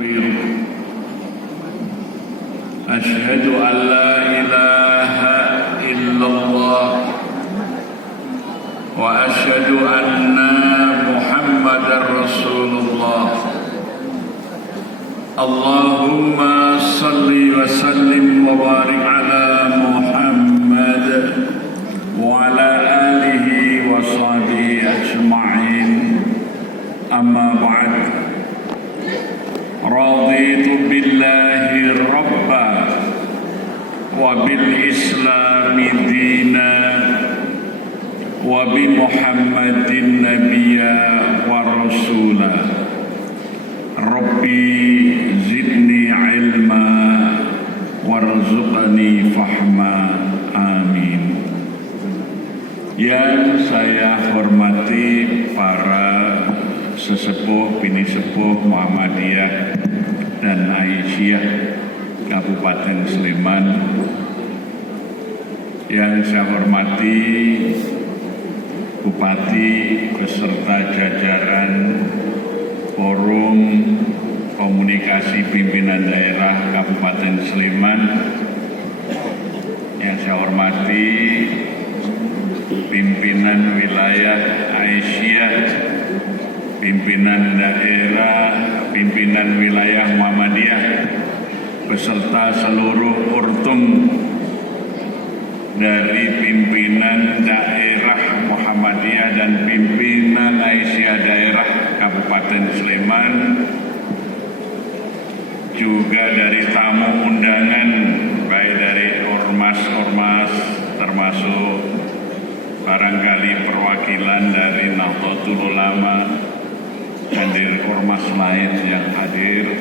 ونستغفره أشهد أن لا إله إلا الله وأشهد أن محمدا رسول الله اللهم صل وسلم وبارك على محمد وعلى آله وصحبه أجمعين أما بعد رضيت بالله ربا وبالإسلام دينا وبمحمد نبيا ورسولا ربي زدني علما warzuqni fahma amin. Yang saya hormati para sesepuh, bini sepuh Muhammadiyah dan Aisyah Kabupaten Sleman, yang saya hormati Bupati beserta jajaran Forum Komunikasi Pimpinan Daerah Kabupaten Sleman, yang saya hormati pimpinan wilayah Aisyah, pimpinan daerah, pimpinan wilayah Muhammadiyah, beserta seluruh urtum dari pimpinan daerah Muhammadiyah dan pimpinan Aisyah daerah Kabupaten Sleman, juga dari tamu undangan, baik dari ormas-ormas, termasuk barangkali perwakilan dari Nahdlatul Ulama dan dari ormas lain yang hadir,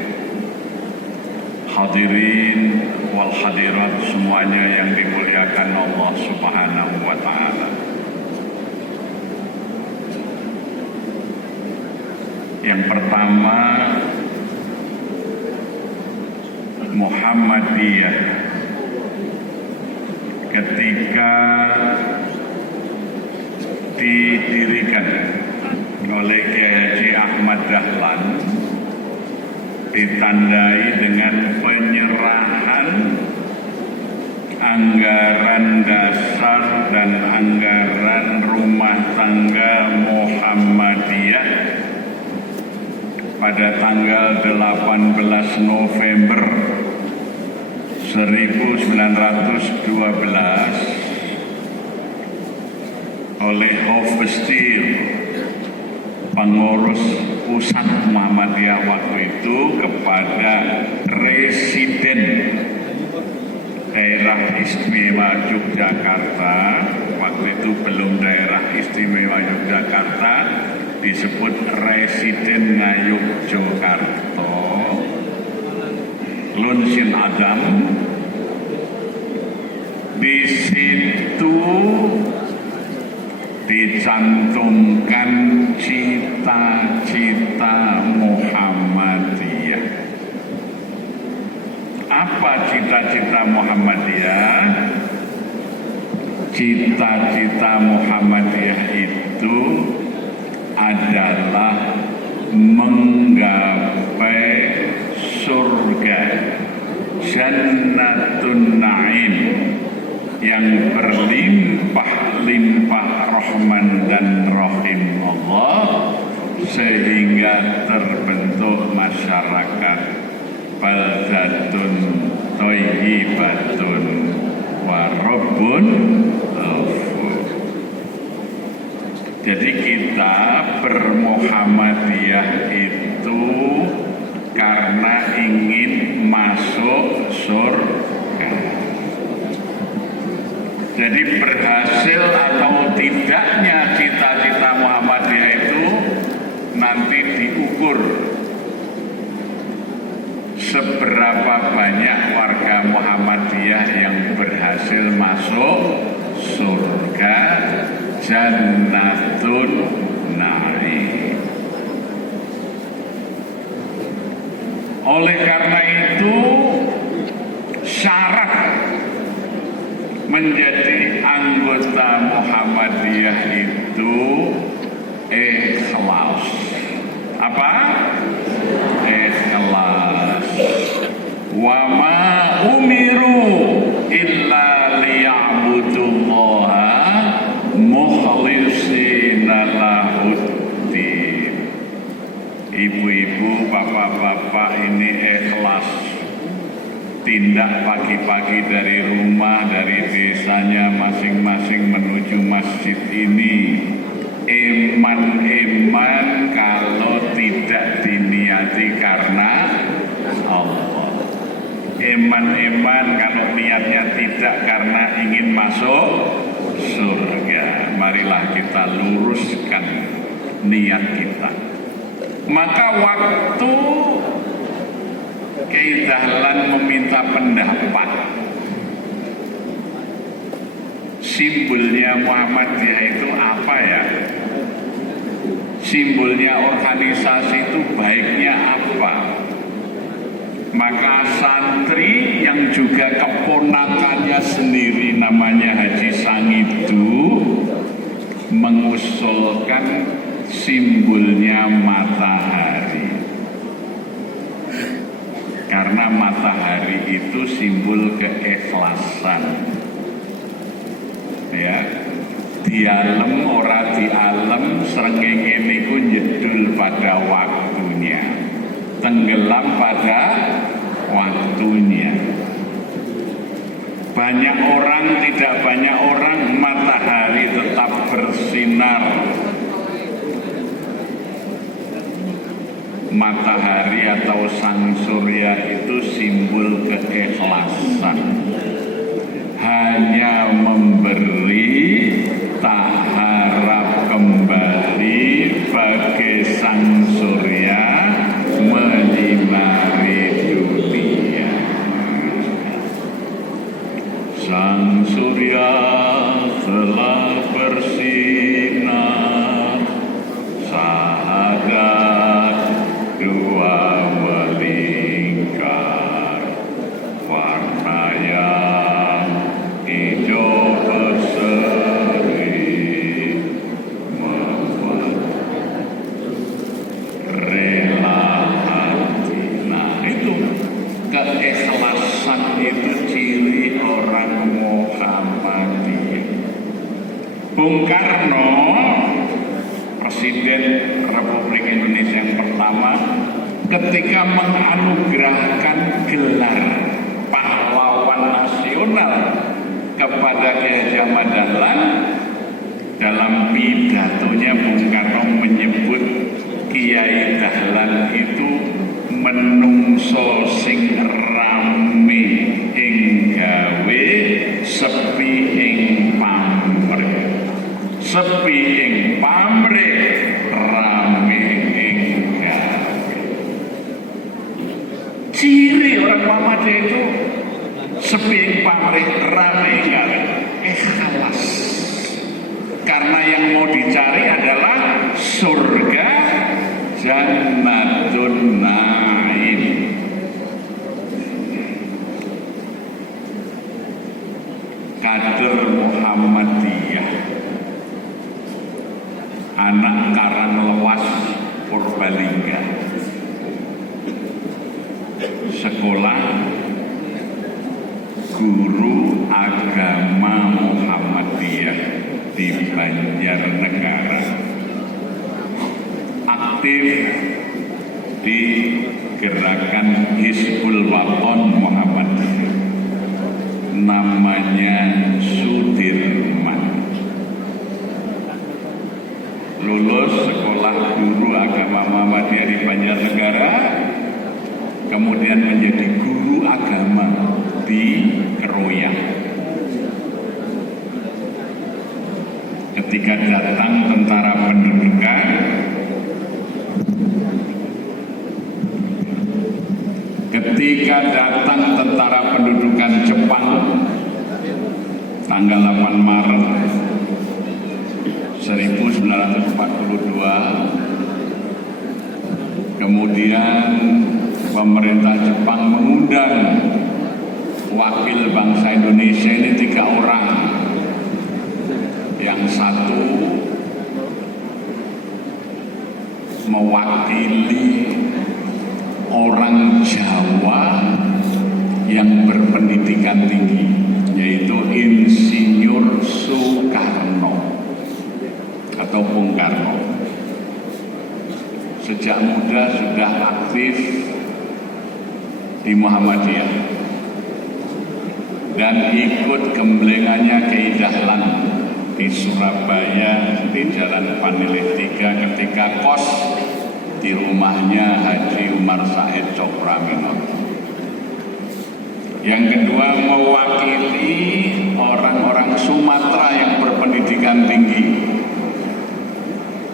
hadirin wal hadirat semuanya yang dimuliakan Allah Subhanahu wa Ta'ala. Yang pertama, Muhammadiyah ketika didirikan oleh Kiai Haji Ahmad Dahlan ditandai dengan penyerahan anggaran dasar dan anggaran rumah tangga Muhammadiyah pada tanggal 18 November 1912 oleh Hofbestir, pengurus pusat Muhammadiyah waktu itu, kepada Residen Daerah Istimewa Yogyakarta. Waktu itu belum Daerah Istimewa Yogyakarta, disebut Residen Ngayogyakarta, Lunsin Adam. Di situ dicantumkan cita-cita Muhammadiyah. Apa cita-cita Muhammadiyah? Cita-cita Muhammadiyah itu adalah menggapai surga Jannatun Naim yang berlimpah-limpah rahman dan rahim Allah, sehingga terbentuk masyarakat baldatun thayyibatun wa rabbun ghafur. Jadi kita bermuhammadiyah itu karena ingin masuk surga. Jadi berhasil atau tidaknya cita-cita Muhammadiyah itu nanti diukur seberapa banyak warga Muhammadiyah yang berhasil masuk surga Jannatun Naim. Oleh karena itu, syarat menjadi anggota Muhammadiyah itu ikhlas. Apa? Ikhlas. wa ma umiru illa liya'budullaha mukhlishina lahuddin. Ibu-ibu, bapak-bapak, ini ikhlas tindak pagi-pagi dari rumah, dari desanya masing-masing menuju masjid ini. Eman-eman kalau tidak diniati karena Allah. Eman-eman kalau niatnya tidak karena ingin masuk surga. Marilah kita luruskan niat kita. Maka waktu Kiai Dahlan meminta pendapat, simbolnya Muhammadiyah itu apa ya? Simbolnya organisasi itu baiknya apa? Maka santri yang juga keponakannya sendiri namanya Haji Sangidu mengusulkan simbolnya matahari. Karena matahari itu simbol keikhlasan. Ya, dialem ora dialem srengenge niku njedul pada waktunya, tenggelam pada waktunya. Banyak orang, tidak banyak orang, matahari tetap bersinar. Matahari atau sang surya itu simbol keikhlasan. Hanya memberi, tak harap kembali, bagai sang surya menyinari dunia. Sang surya telah bersinar, sahadat dua melingkar, warna yang hijau berseri, membuat rela hati. Nah itu keikhlasan, itu ciri orang Muhammadiyah. Bung Karno, Presiden Republik Indonesia yang pertama, ketika menganugerahkan gelar pahlawan nasional kepada Kiai Haji Ahmad Dahlan, dalam pidatonya Bung Karno menyebut Kiai Dahlan itu menungso sing rame ing gawe, sepi ing pamrih. Sepi ing pamrih, rame ing gawe. Ciri orang Muhammadiyah itu sepi ing pamrih, rame ing gawe, ikhlas. Karena yang mau dicari adalah surga, jannatun naim. Kader Muhammadiyah, anak Karanglewas Purbalingga, sekolah guru agama Muhammadiyah di Banjarnegara, aktif di gerakan Hizbul Wathon Muhammadiyah, namanya Sudirman. Lulus sekolah guru agama Muhammadiyah di Banjarnegara, kemudian menjadi guru agama di Keroyang. Ketika datang tentara pendudukan, Jepang tanggal 8 Maret 1942, kemudian pemerintah Jepang mengundang wakil bangsa Indonesia ini 3 orang. Yang satu mewakili orang Jawa yang berpendidikan tinggi, yaitu Insinyur Soekarno atau Bung Karno. Sejak muda sudah aktif di Muhammadiyah dan ikut gemblengannya Kiai Dahlan di Surabaya di Jalan Panilih 3 ketika kos di rumahnya Haji Umar Said Cokramino. Yang kedua, mewakili orang-orang Sumatera yang berpendidikan tinggi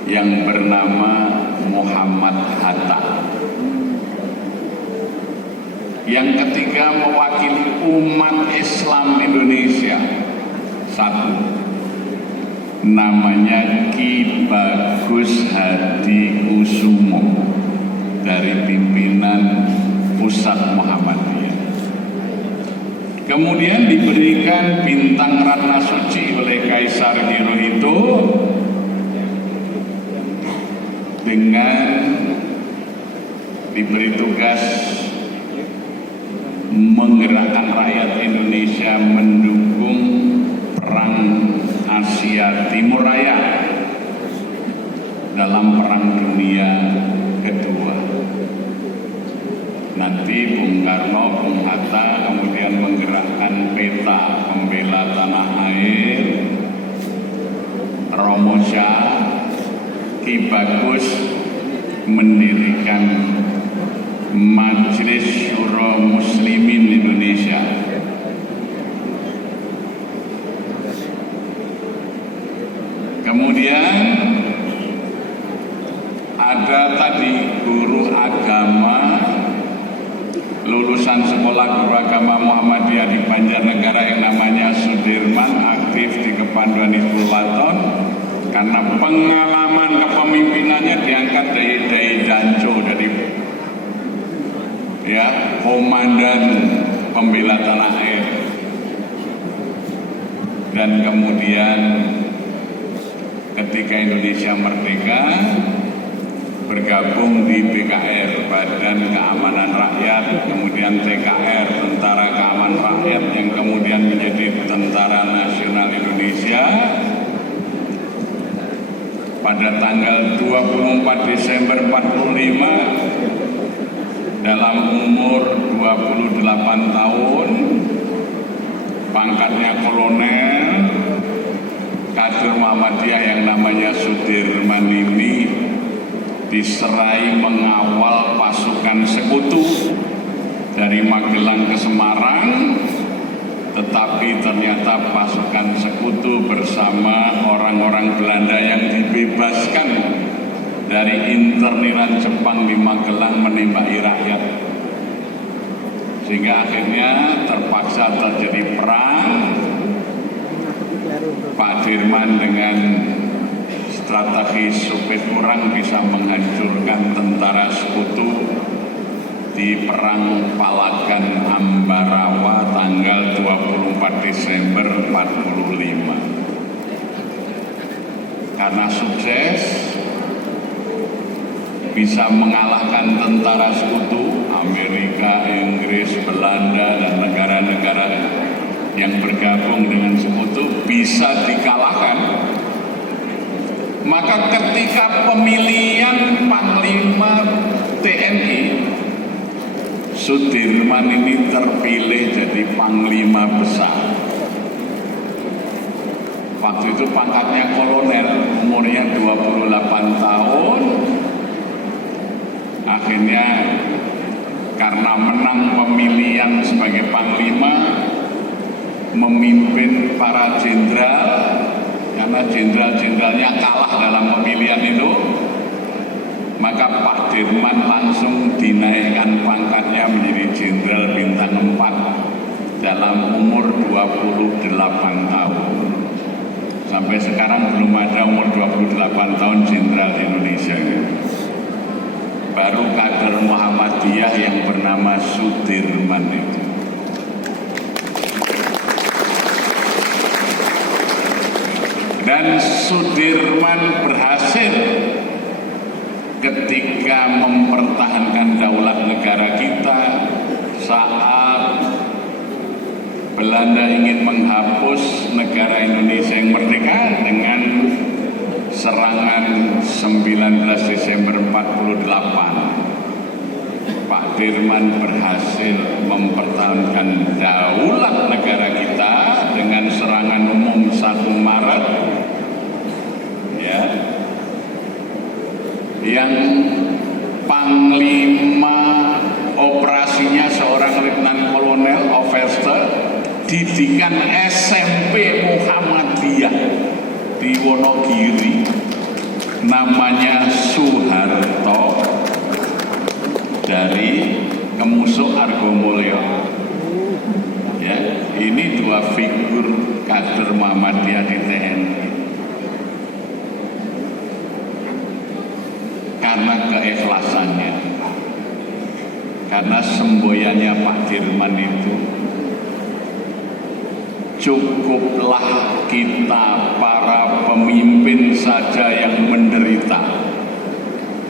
yang bernama Muhammad Hatta. Yang ketiga, mewakili umat Islam Indonesia. Satu, namanya Ki Bagus Hadi Kusumo dari pimpinan Pusat Muhammadiyah. Kemudian diberikan bintang Ratna Suci oleh Kaisar Hirohito dengan diberi tugas menggerakkan rakyat Indonesia mendukung Perang Asia Timur Raya dalam Perang Dunia Kedua. Nanti Bung Karno, Bung Hatta kemudian menggerakkan peta pembela tanah air, Romo Shah, Ki Bagus mendirikan Majelis Syuro Muslimin Indonesia. Kemudian ada tadi guru agama lulusan sekolah guru agama Muhammadiyah di Banjarnegara yang namanya Sudirman, aktif di Kepanduan Hizbul Waton. Karena pengalaman kepemimpinannya diangkat dari Danco, dari komandan pembela tanah air. Dan kemudian ketika Indonesia merdeka bergabung di BKR, Badan Keamanan Rakyat, kemudian TKR, Tentara Keamanan Rakyat, yang kemudian menjadi Tentara Nasional Indonesia. Pada tanggal 24 Desember 45 dalam umur 28 tahun, pangkatnya kolonel, kader Muhammadiyah yang namanya Sudirman ini diserai mengawal pasukan sekutu dari Magelang ke Semarang. Tetapi ternyata pasukan sekutu bersama orang-orang Belanda yang dibebaskan dari interniran Jepang di Magelang menembaki rakyat. Sehingga akhirnya terpaksa terjadi perang. Pak Dirman dengan strategi supir kurang bisa menghancurkan tentara sekutu di Perang Palagan Ambarawa tanggal 24 Desember 45. Karena sukses bisa mengalahkan tentara sekutu Amerika, Inggris, Belanda, dan negara-negara yang bergabung dengan sekutu bisa dikalahkan. Maka ketika pemilihan Panglima TNI, Sudirman ini terpilih jadi Panglima Besar. Waktu itu pangkatnya kolonel, umurnya 28 tahun. Akhirnya karena menang pemilihan sebagai Panglima, memimpin para jenderal, karena jenderal-jenderalnya kalah dalam pemilihan itu, maka Pak Dirman langsung dinaikkan pangkatnya menjadi jenderal bintang 4 dalam umur 28 tahun. Sampai sekarang belum ada umur 28 tahun jenderal di Indonesia. Baru kader Muhammadiyah yang bernama Sudirman itu. Dan Sudirman berhasil ketika mempertahankan daulat negara kita saat Belanda ingin menghapus negara Indonesia yang merdeka dengan serangan 19 Desember 48. Pak Dirman berhasil mempertahankan daulat negara kita dengan serangan umum 1 Maret, ya, yang panglima operasinya seorang Letnan Kolonel Overste, didikan SMP Muhammadiyah di Wonogiri, namanya Soeharto dari Kemusuk Argomulyo. Ya, ini 2 figur kader Muhammadiyah di TNI. Karena keikhlasannya, karena semboyannya Pak Dirman itu, cukuplah kita para pemimpin saja yang menderita.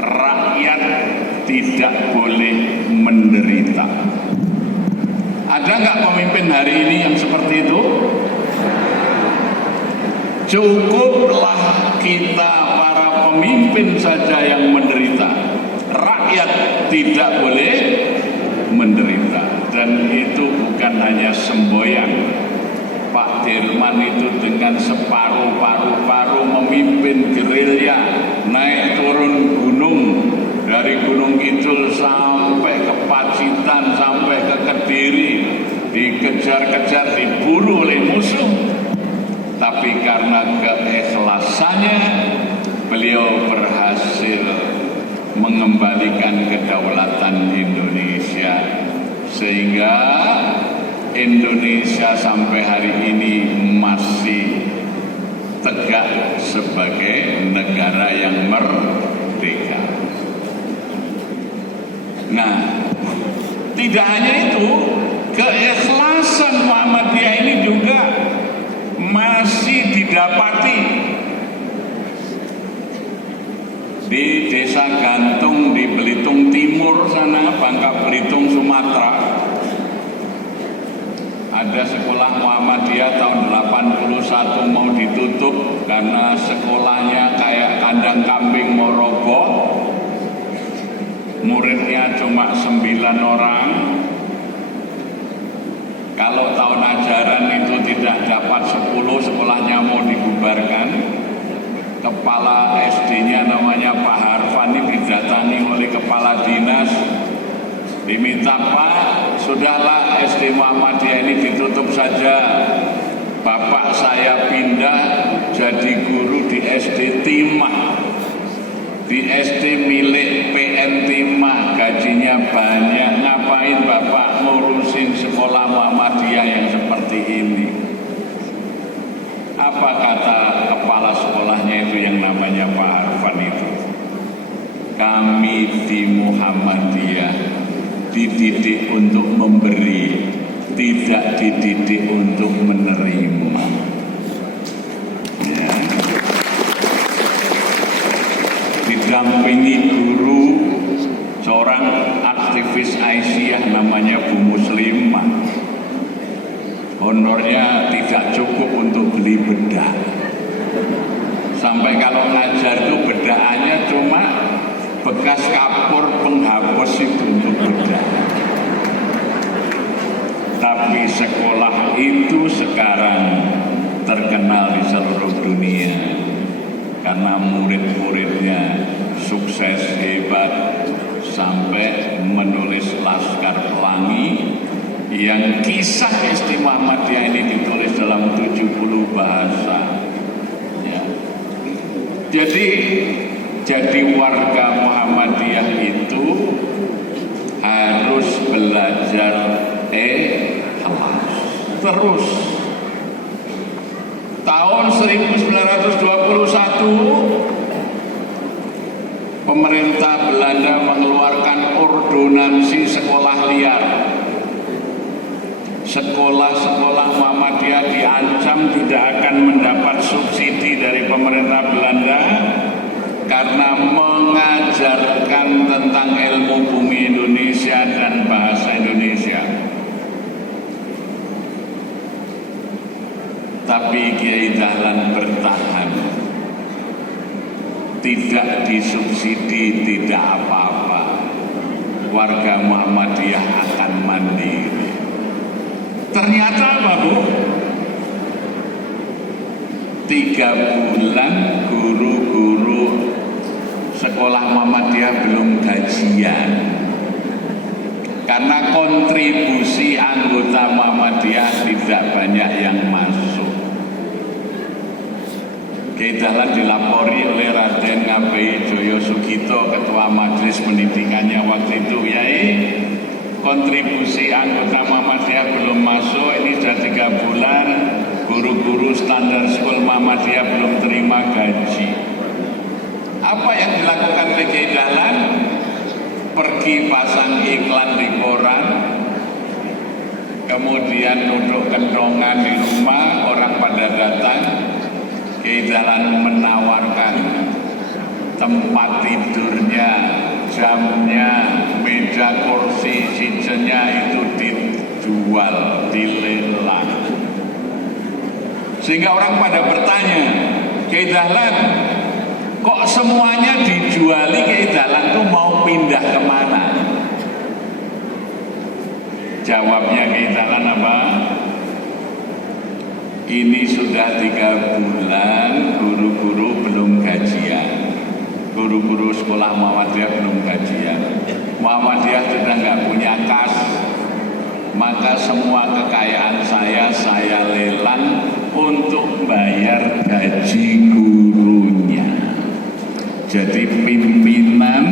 Rakyat tidak boleh menderita. Ada nggak pemimpin hari ini yang seperti itu? Cukuplah kita para pemimpin saja yang menderita. Rakyat tidak boleh menderita. Dan itu bukan hanya semboyan. Pak Dirman itu dengan separuh-paru memimpin gerilya naik turun gunung, dari Gunung Kidul sampai ke Pacitan, sampai ke Kediri, dikejar-kejar, dibunuh oleh musuh. Tapi karena keikhlasannya, beliau berhasil mengembalikan kedaulatan Indonesia, sehingga Indonesia sampai hari ini masih tegak sebagai negara yang merdeka. Nah, tidak hanya itu, keikhlasan Muhammadiyah ini juga masih didapati di Desa Gantung di Belitung Timur sana, Bangka Belitung, Sumatera. Ada sekolah Muhammadiyah tahun 81 mau ditutup karena sekolahnya kayak kandang kambing mau roboh. Muridnya cuma 9 orang. Kalau tahun ajaran itu tidak dapat 10, sekolahnya mau dibubarkan. Kepala SD-nya namanya Pak Harfan ini didatangi oleh kepala dinas, diminta, Pak, sudahlah SD Muhammadiyah ini ditutup saja. Bapak saya pindah jadi guru di SD Timah, di SD milik PN Timah, gajinya banyak. Ngapain Bapak ngurusin sekolah Muhammadiyah yang seperti ini? Apa kata kepala sekolahnya itu yang namanya Pak Harfan itu? Kami di Muhammadiyah dididik untuk memberi, tidak dididik untuk menerima. Ya. Didampingi guru, seorang aktivis Aisyah namanya Bu Muslimah. Honornya tidak cukup untuk beli bedak. Sampai kalau ngajar itu bedaannya cuma bekas kapur penghapus itu untuk bedak. Tapi sekolah itu sekarang terkenal di seluruh dunia karena murid-muridnya sukses hebat, sampai menulis Laskar Pelangi yang kisah SD Muhammadiyah ini ditulis dalam 70 bahasa. Ya. Jadi warga Muhammadiyah itu harus belajar ikhlas terus. Tahun 1921 pemerintah Belanda mengeluarkan ordonansi sekolah liar. Sekolah-sekolah Muhammadiyah diancam tidak akan mendapat subsidi dari pemerintah Belanda karena mengajarkan tentang ilmu bumi Indonesia dan bahasa Indonesia. Tapi Kiai Dahlan bertahan, tidak disubsidi, tidak apa-apa. Warga Muhammadiyah akan mandiri. Ternyata apa, Bu? 3 bulan guru-guru sekolah Muhammadiyah belum gajian. Karena kontribusi anggota Muhammadiyah tidak banyak yang masuk. Kiai Dahlan dilapori oleh Raden Ngabei Joyo Sugito, Ketua Majelis Pendidikannya waktu itu, Yai, kontribusi anggota Muhammadiyah belum masuk, ini sudah 3 bulan, guru-guru standar school Muhammadiyah belum terima gaji. Apa yang dilakukan oleh Kiai Dahlan? Pergi pasang iklan di koran, kemudian duduk kentongan di rumah, orang pada datang. Kiai Dahlan menawarkan tempat tidurnya, jamnya, meja kursi, sijennya itu dijual, dilelang. Sehingga orang pada bertanya, Kiai Dahlan, kok semuanya dijuali? Kiai Dahlan tuh mau pindah kemana? Jawabnya Kiai Dahlan apa? Ini sudah 3 bulan guru-guru belum gajian. Guru-guru sekolah Muhammadiyah belum gajian. Muhammadiyah sudah nggak punya kas. Maka semua kekayaan saya lelang untuk bayar gaji gurunya. Jadi pimpinan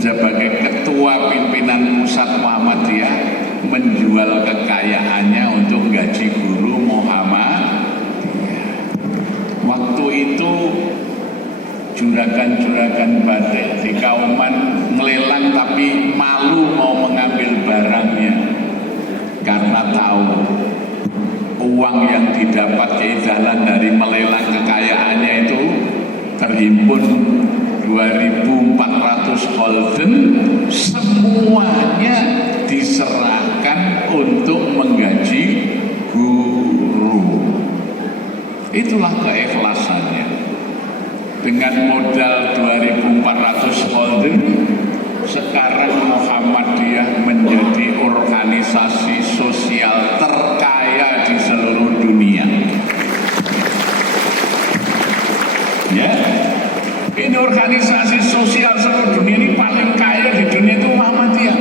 sebagai ketua pimpinan pusat Muhammadiyah menjual kekayaannya untuk gaji guru Muhammadiyah. Waktu itu juragan-juragan batik di Kauman ngelelang tapi malu mau mengambil barangnya karena tahu uang yang didapat Kiai Dahlan dari melelang kekayaannya itu terhimpun 2.400 golden, semuanya diserahkan untuk menggaji guru. Itulah keikhlasannya. Dengan modal 2.400 golden, sekarang Muhammadiyah menjadi organisasi sosial terkaya di seluruh dunia. Ya, ini organisasi sosial seluruh dunia, ini paling kaya di dunia itu Muhammadiyah.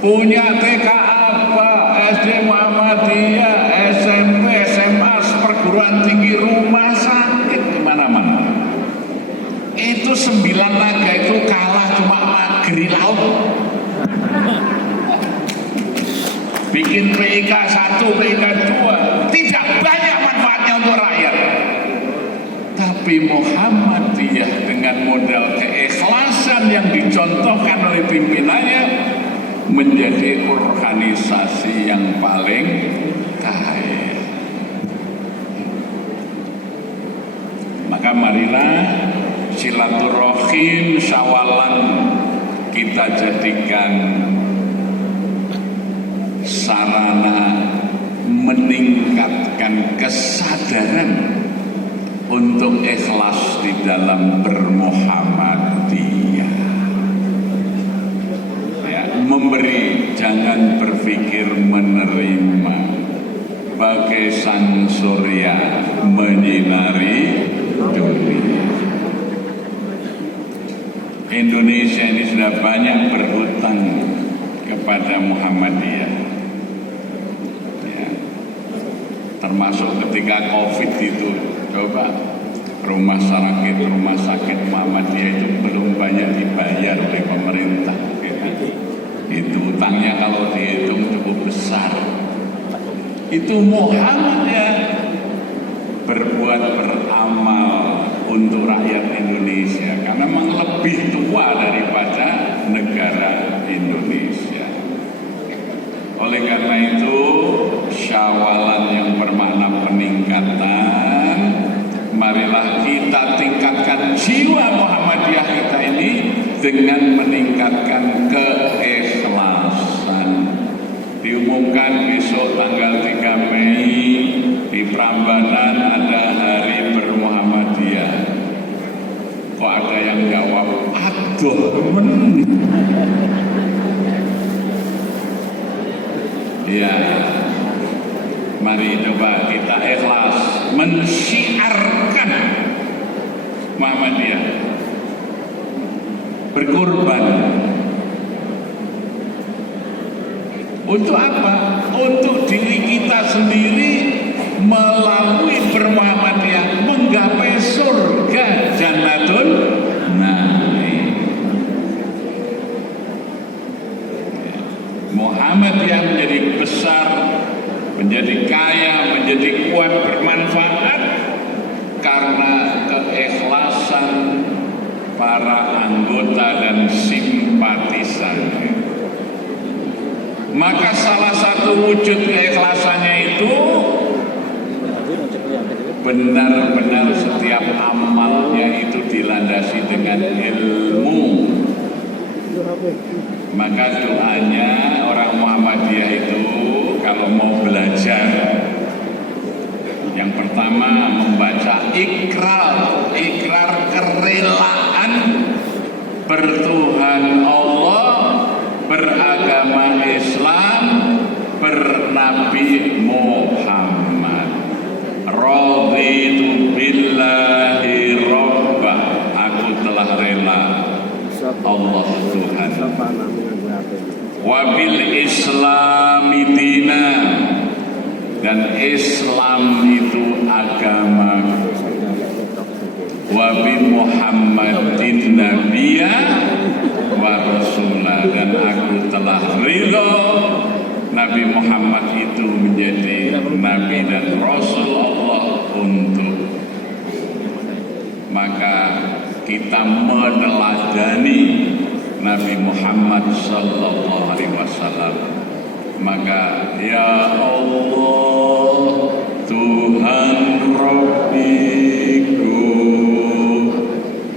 Punya TK apa, SD Muhammadiyah, SMP, SMA, perguruan tinggi, rumah sakit, kemana-mana. Itu 9 naga itu kalah cuma mageri laut. Bikin PIK 1, PIK 2, tidak banyak manfaatnya untuk rakyat. Tapi Muhammadiyah dengan modal keikhlasan yang dicontohkan oleh pimpinannya menjadi organisasi yang paling kaya. Maka marilah silaturahim Syawalan kita jadikan sarana meningkatkan kesadaran untuk ikhlas di dalam bermuhammadiyah. Ya, memberi, jangan berpikir menerima. Bagai sang surya menyinari dunia. Indonesia ini sudah banyak berhutang kepada Muhammadiyah. Ya, termasuk ketika COVID itu. Coba rumah sakit Muhammadiyah itu belum banyak dibayar oleh pemerintah. Itu utangnya kalau dihitung cukup besar. Itu Muhammadiyah berbuat beramal untuk rakyat Indonesia karena memang lebih tua daripada negara Indonesia. Oleh karena itu Syawalan yang bermakna peningkatan, marilah kita tingkatkan jiwa Muhammadiyah kita ini dengan meningkatkan keikhlasan. Diumumkan besok tanggal 3 Mei di Prambanan ada hari bermuhammadiyah. Kok ada yang jawab, aduh men. Ya, mari coba kita ikhlas mensyiarkan Muhammadiyah, berkorban. Untuk apa? Untuk diri kita sendiri melalui bermuhammadiyah menggapai surga Jannatul Naim. Muhammadiyah menjadi besar, menjadi kaya, menjadi kuat, bermanfaat karena keikhlasan para anggota dan simpatisan. Maka salah satu wujud keikhlasannya itu benar-benar setiap amalnya itu dilandasi dengan ilmu. Maka doanya orang Muhammadiyah itu kalau mau belajar, yang pertama membaca ikrar kerelaan bertuhan Allah, beragama Islam, bernabi Muhammad. Raditu billahi robba, aku telah rela Allah Tuhan. Wabil Islami dina, dan Islam itu agama. Wabi Muhammadin nabiyya wa rasulah, dan aku telah ridho Nabi Muhammad itu menjadi nabi dan rasul Allah untuk. Maka kita meneladani Nabi Muhammad sallallahu alaihi wasallam. Maka ya Allah Tuhan Rabbiku,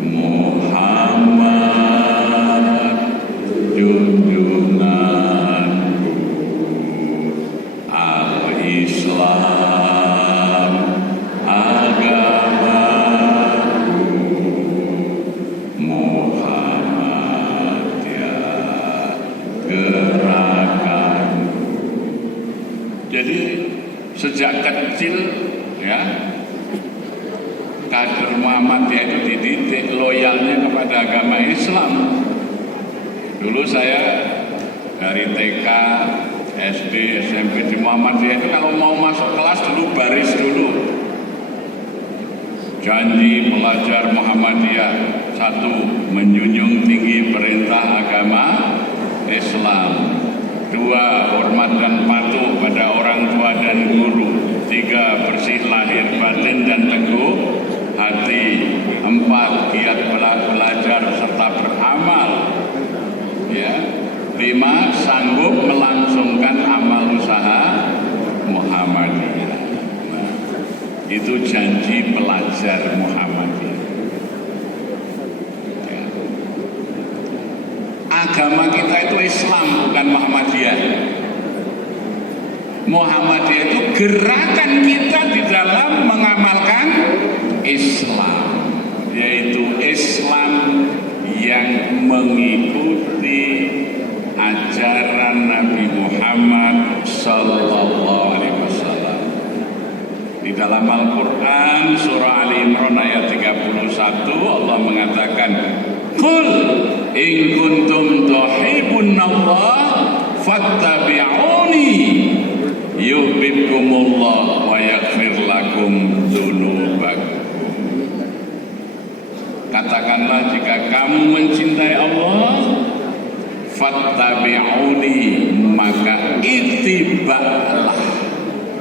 Muhammad junjunganku, Al-Islam agamaku, Muhammad ya gerakanku. Jadi sejak kecil ya kader Muhammadiyah itu dididik loyalnya kepada agama Islam. Dulu saya dari TK, SD, SMP di Muhammadiyah itu kalau mau masuk kelas dulu baris dulu. Janji pelajar Muhammadiyah: 1. Menjunjung tinggi perintah agama Islam. 2. Hormat dan patuh pada orang tua dan guru. 3. Bersih lahir batin dan teguh hati. 4. Giat belajar serta beramal. Ya. 5. Sanggup melangsungkan amal usaha Muhammadiyah. Nah, itu janji pelajar Muhammadiyah. Ya. Agama kita itu Islam, bukan Muhammadiyah. Muhammadiyah itu gerakan kita di dalam mengamalkan Islam, yaitu Islam yang mengikuti ajaran Nabi Muhammad sallallahu alaihi wasallam. Di dalam Al-Qur'an surah Ali Imran ayat 31 Allah mengatakan, "Qul in kuntum tuhibbunallah fattabi'uni yuhibbukumullah wa yaghfir lakum dzunubakum." Katakanlah, jika kamu mencintai Allah, fattabi'uni, maka ittibalah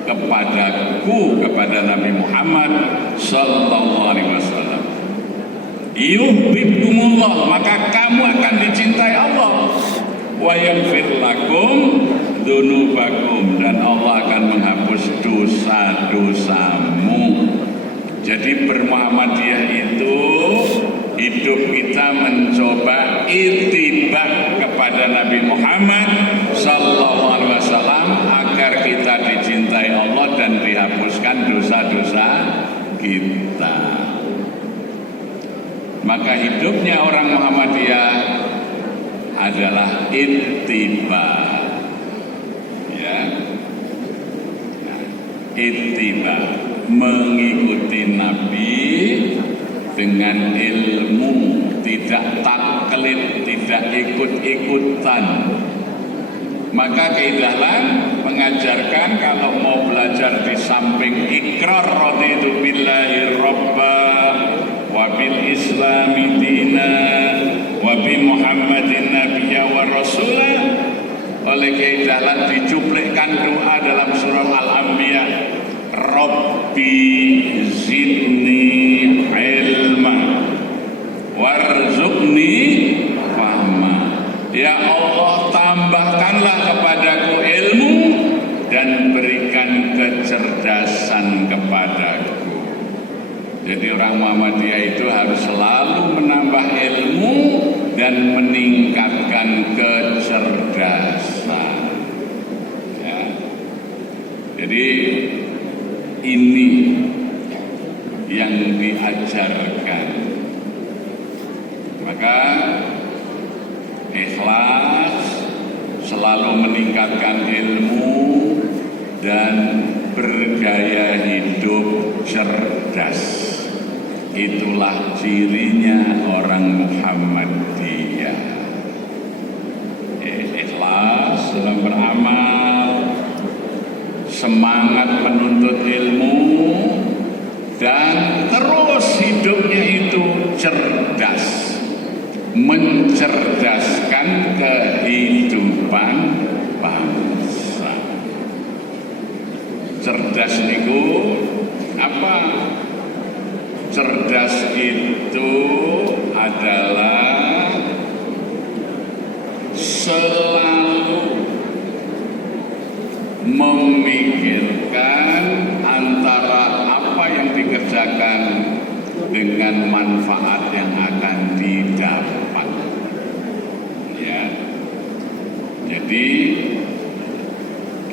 kepadaku, kepada Nabi Muhammad sallallahu alaihi wasallam. Yuhibbukumullah, maka kamu akan dicintai Allah. Wa yaghfir lakum dzunubakum, dan Allah akan menghapus dosa-dosamu. Jadi bermuhammadiyah itu hidup kita mencoba ittiba kepada Nabi Muhammad sallallahu alaihi wasallam agar kita dicintai Allah dan dihapuskan dosa kita. Maka hidupnya orang Muhammadiyah adalah ittiba, ya, ittiba, mengikuti Nabi dengan ilmu, tidak taklid, tidak ikut-ikutan. Maka Keidalan mengajarkan kalau mau belajar di samping ikrar raditu billahi robba wa bil islami dina wa bi muhammadin nabiyya wa rasulah, oleh Keidalan dicuplikkan doa dalam surah Al-Anbiya, Rabbi zidni ilma warzuqni fahma. Ya Allah, tambahkanlah kepadaku ilmu dan berikan kecerdasan kepadaku. Jadi orang Muhammadiyah itu harus selalu menambah ilmu dan meningkatkan kecerdasan, ya. Jadi ini yang diajarkan. Maka ikhlas, selalu meningkatkan ilmu dan bergaya hidup cerdas. Itulah cirinya orang Muhammadiyah. Ikhlas dalam beramal, semangat menuntut ilmu, dan terus hidupnya itu cerdas, mencerdaskan kehidupan bangsa. Cerdas niku apa? Cerdas itu adalah selalu memikirkan antara apa yang dikerjakan dengan manfaat yang akan didapat, ya. Jadi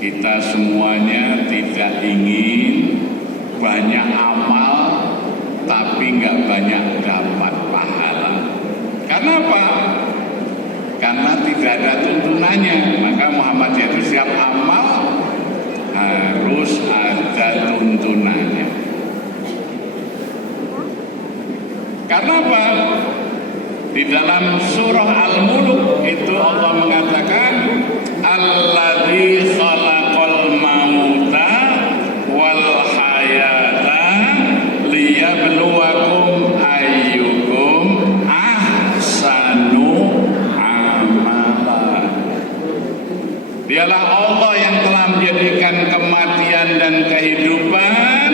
kita semuanya tidak ingin banyak amal tapi nggak banyak dapat pahala. Karena apa? Karena tidak ada tuntunannya. Maka Muhammadiyah itu setiap amal harus ada tuntunannya. Karena apa? Di dalam surah Al-Mulk itu Allah mengatakan, Alladzi khalaqal mauta wal hayata liyabluwakum ayyukum ahsanu amala. Dialah Allah yang telah menjadikan kematian dan kehidupan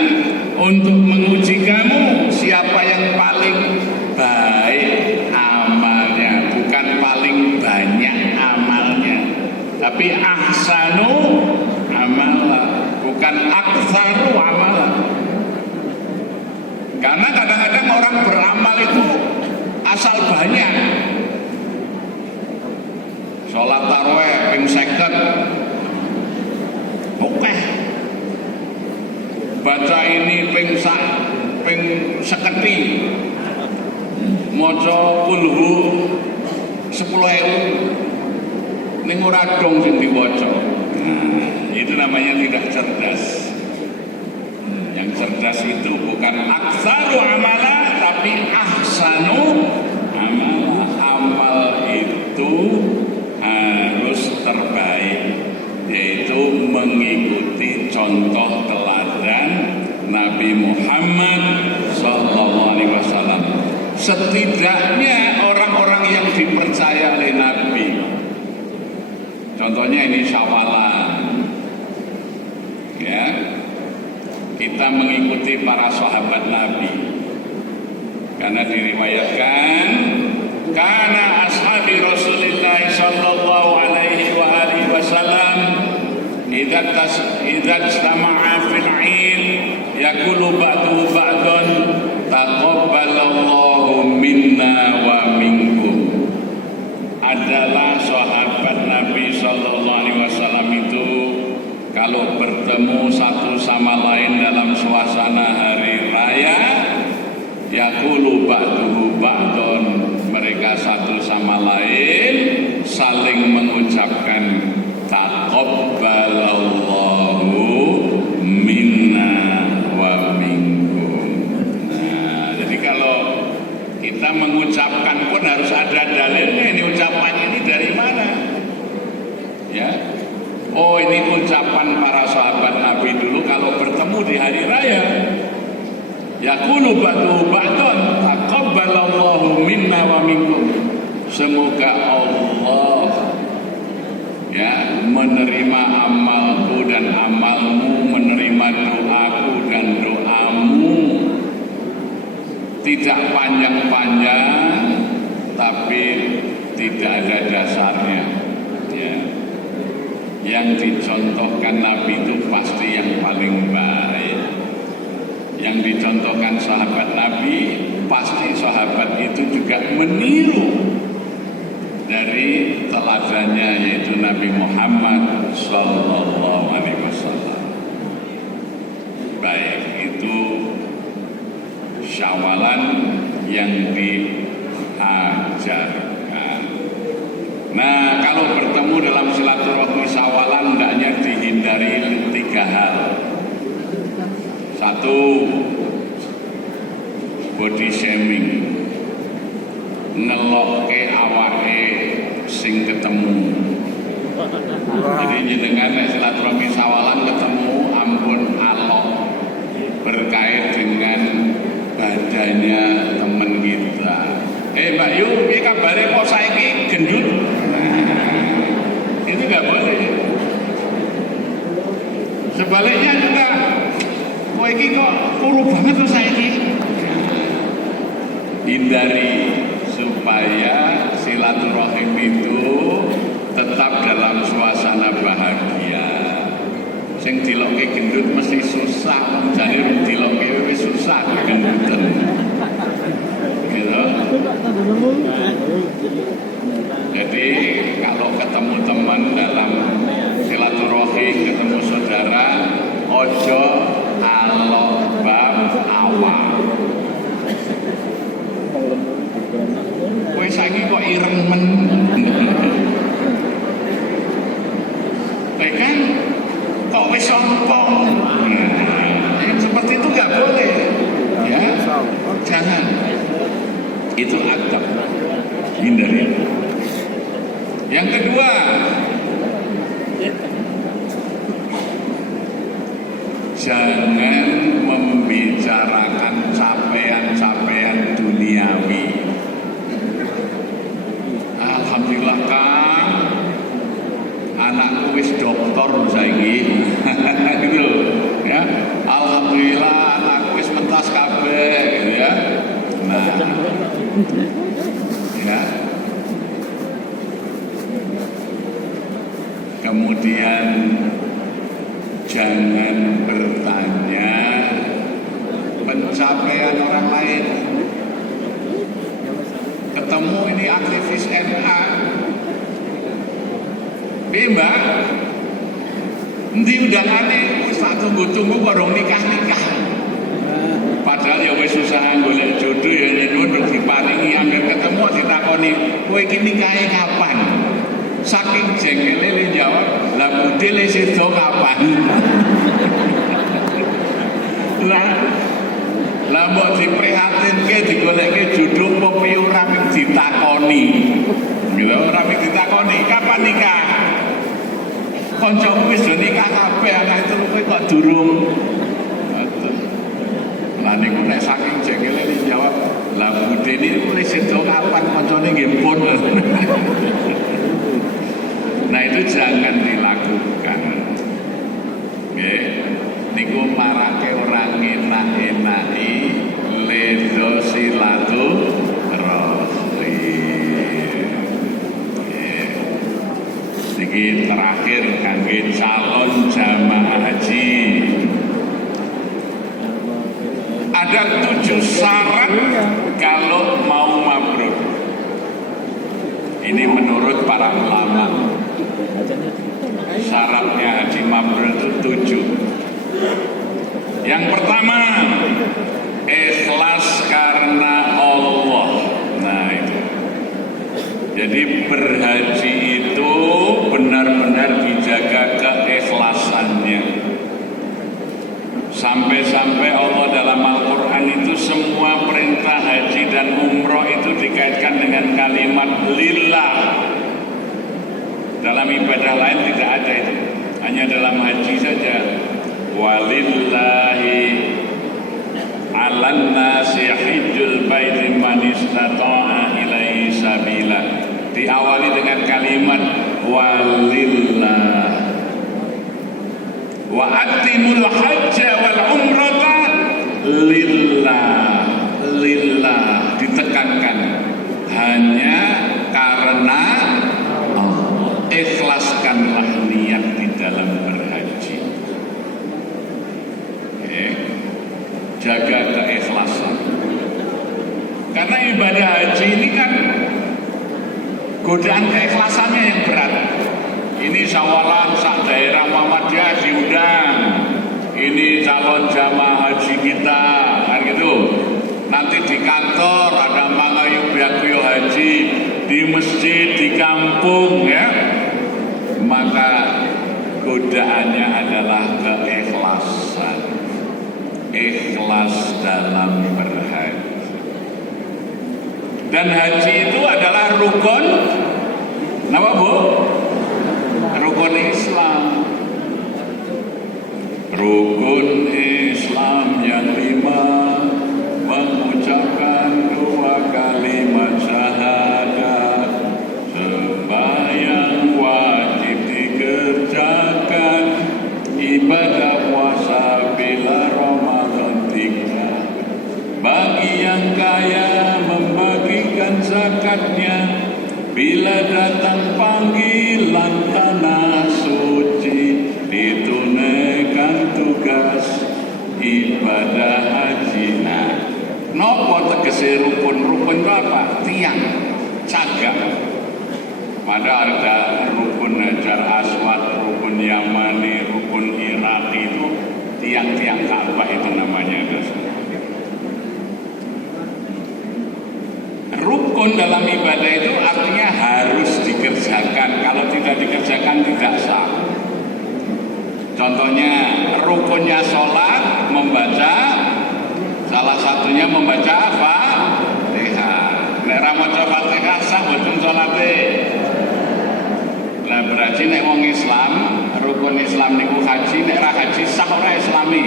untuk menguji kamu siapa yang paling baik amalnya, bukan paling banyak amalnya, tapi ahsanu amala, bukan aktsaru amala. Karena kadang-kadang orang beramal itu asal banyak. Sholat tarawih ping 50, oke. Baca ini ping seketi, maca kulhu 10.000 ning ora dong sing diwaca. Nah, itu namanya tidak cerdas. Yang cerdas itu bukan aktsaru amala tapi ahsanu amala. Amal itu harus terbaik, yaitu mengikuti contoh teladan Nabi Muhammad SAW. Setidaknya orang-orang yang dipercaya oleh Nabi, contohnya ini Syawalan, ya, kita mengikuti para sahabat Nabi, karena diriwayatkan karena ashabi Rasulullah sallallahu alaihi wa alihi wasallam idza istama'a fil 'id yaqulu ba'du ba'dun taqabbalallahu minna wa minkum. Adalah sahabat Nabi sallallahu alaihi wasallam itu kalau bertemu satu sama lain dalam suasana hari raya, yaqulu ba'duhu ba'dun, mereka satu sama lain saling mengucapkan taqabbalallahu minna wa minkum. Nah, jadi kalau kita mengucapkan pun harus ada dalilnya, ini ucapan ini dari mana? Ya. Oh, ini ucapan para sahabat Nabi dulu kalau bertemu di hari raya. Yaqulu ba'du ba'dun taqabbalallahu minna wa minkum. Semoga Allah ya menerima amalku dan amalmu, menerima doaku dan doamu. Tidak panjang-panjang tapi tidak ada dasarnya. Ya. Yang dicontohkan Nabi itu pasti yang paling baik. Yang dicontohkan sahabat Nabi, pasti sahabat itu juga meniru dari teladannya, yaitu Nabi Muhammad Sallallahu Alaihi Wasallam. Baik itu Syawalan yang diajarkan. Nah, kalau bertemu dalam silaturahmi Syawalan hendaknya dihindari 3 hal. 1, body shaming, ngelokke awake sing ketemu. Jadi jenengan nek silaturahmi Syawalan ketemu ampun alok berkait dengan badannya teman kita. Mbak Yu, piye kabare kok saiki gendut? Itu nggak boleh. Sebaliknya juga, kok iki kok kuru banget tuh saiki. Hindari supaya silaturahim itu tetap dalam suasana bahagia. Sing dilokke gendut mesti susah, jane rung dilokke wis susah gendutan. Gitu. Jadi kalau ketemu teman dalam silaturahim, ketemu saudara, ojo alok bab awak. Kowe saiki kok ireng men. Kowe kan kok wis sombong. Yang seperti itu nggak boleh. Ya, jangan. Itu adab. Hindari. Yang kedua, jangan membicarakan capaian-capaian duniawi. Alhamdulillah Kang, anakku wis doktor saiki. Gitu ya. Alhamdulillah anakku wis mentas kabeh gitu ya. Nah. Ya. Kemudian jangan bertanya pencapaian orang lain. Ketemu ini aktivis NA, Mbak, endi undangane wis tak tunggu-tunggu kok rong nikah-nikah. Padahal ya wis susah golek jodoh ya nyuwun diparingi, angger ketemu ditakoni, kowe iki nikahe kapan? Saking jengkele le jawab, lah budhe le sedo kapan? Lah mbok diprihatinke digolekke jodoh apa piye ora ditakoni. Gitu ora ditakoni, kapan nikah? Kancamu wis do nikah kabeh, anak itu kowe kok durung. Lah niku nek saking jengkele le jawab, lah budhe niku le sedo kapan kancane nggih pun. Nah itu jangan dilakukan. Nggih. Niku marake orang enak-enaki ledo silaturahim. Niki terakhir kangge calon jamaah haji. Ada 7 syarat kalau mau mabrur. Ini menurut para ulama. Syaratnya haji mabrur itu 7. Yang pertama, ikhlas karena Allah. Nah itu. Jadi berhaji itu benar-benar dijaga keikhlasannya. Sampai-sampai Allah dalam Al-Quran itu semua perintah haji dan umroh itu dikaitkan dengan kalimat lillah. Dalam ibadah lain tidak ada itu, hanya dalam haji saja. Walillahi 'alan nasi hijjul baiti man istata'a ilaihi sabila. Diawali dengan kalimat walillah. Wa atimul hajja wal umrata lillah. Lillah ditekankan hanya karena Allah. Ikhlaskanlah niat di dalam berhaji. Jaga keikhlasan. Karena ibadah haji ini kan godaan keikhlasannya yang berat. Ini sawalan sak daerah Muhammadiyah diundang. Ini calon jamaah haji kita, kan gitu. Nanti di kantor ada mangayub-yakuyuh haji, di masjid, di kampung ya. Maka godaannya adalah keikhlasan. Ikhlas dalam berhaji. Dan haji itu adalah rukun. Kenapa Bu? Rukun Islam. Rukun Islam yang 5, mengucapkan 2 kalimat syahadat, sembahyang wajib dikerjakan, ibadah puasa bila Ramadan tiba. Bagi yang kaya membagikan zakatnya, bila datang panggilan tanah suci, ditunaikan tugas ibadah haji. Nah, nopo tegese rukun? Rukun itu apa? Tiang, cagak. Padahal ada rukun Hajar Aswad, rukun Yamani, rukun Iraqi, itu tiang-tiang Ka'bah itu namanya. Rukun dalam ibadah itu artinya harus dikerjakan. Kalau tidak dikerjakan tidak sah. Contohnya rukunnya sholat, membaca, salah satunya membaca apa? Fatihah. Nek ra maca Fatihah sah boten sholate. Lah berarti nek wong Islam, rukun Islam niku haji, nek ra haji sah ora Islami.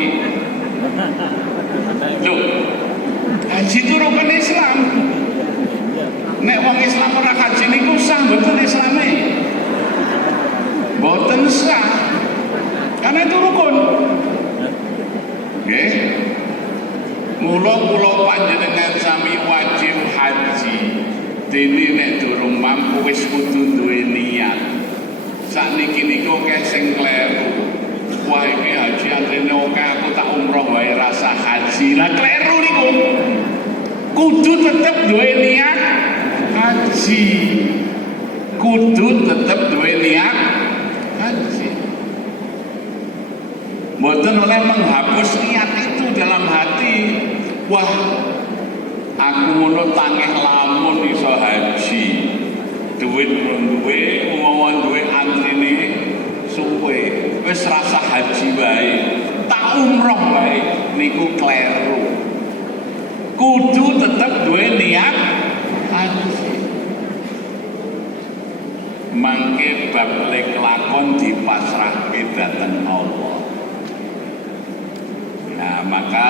Loh, haji itu rukun Islam. Nek wong Islam ora haji niku sah mboten Islami. Mboten sah. Karena itu rukun. Nggih. Mula kula panjenengan sami wajib haji. Dene nek durung mampu wis kudu duwe niat. Sakniki niku akeh sing kleru. Wah iki haji antrene akeh aku tak umroh wae rasa haji. Lah kleru niku. Kudu tetep duwe niat haji. Kudu tetep duwe niat haji. Mboten oleh menghapus niat itu dalam hati. Wah, aku ngono tangeh lamun iso haji. Duit duwe, umawan duwe antrine suwe. Wis rasa haji wae. Tak umroh wae niku kleru. Kudu tetep duwe niat haji. Mangke bab lakon dipasrahke dhateng Allah. Nah, maka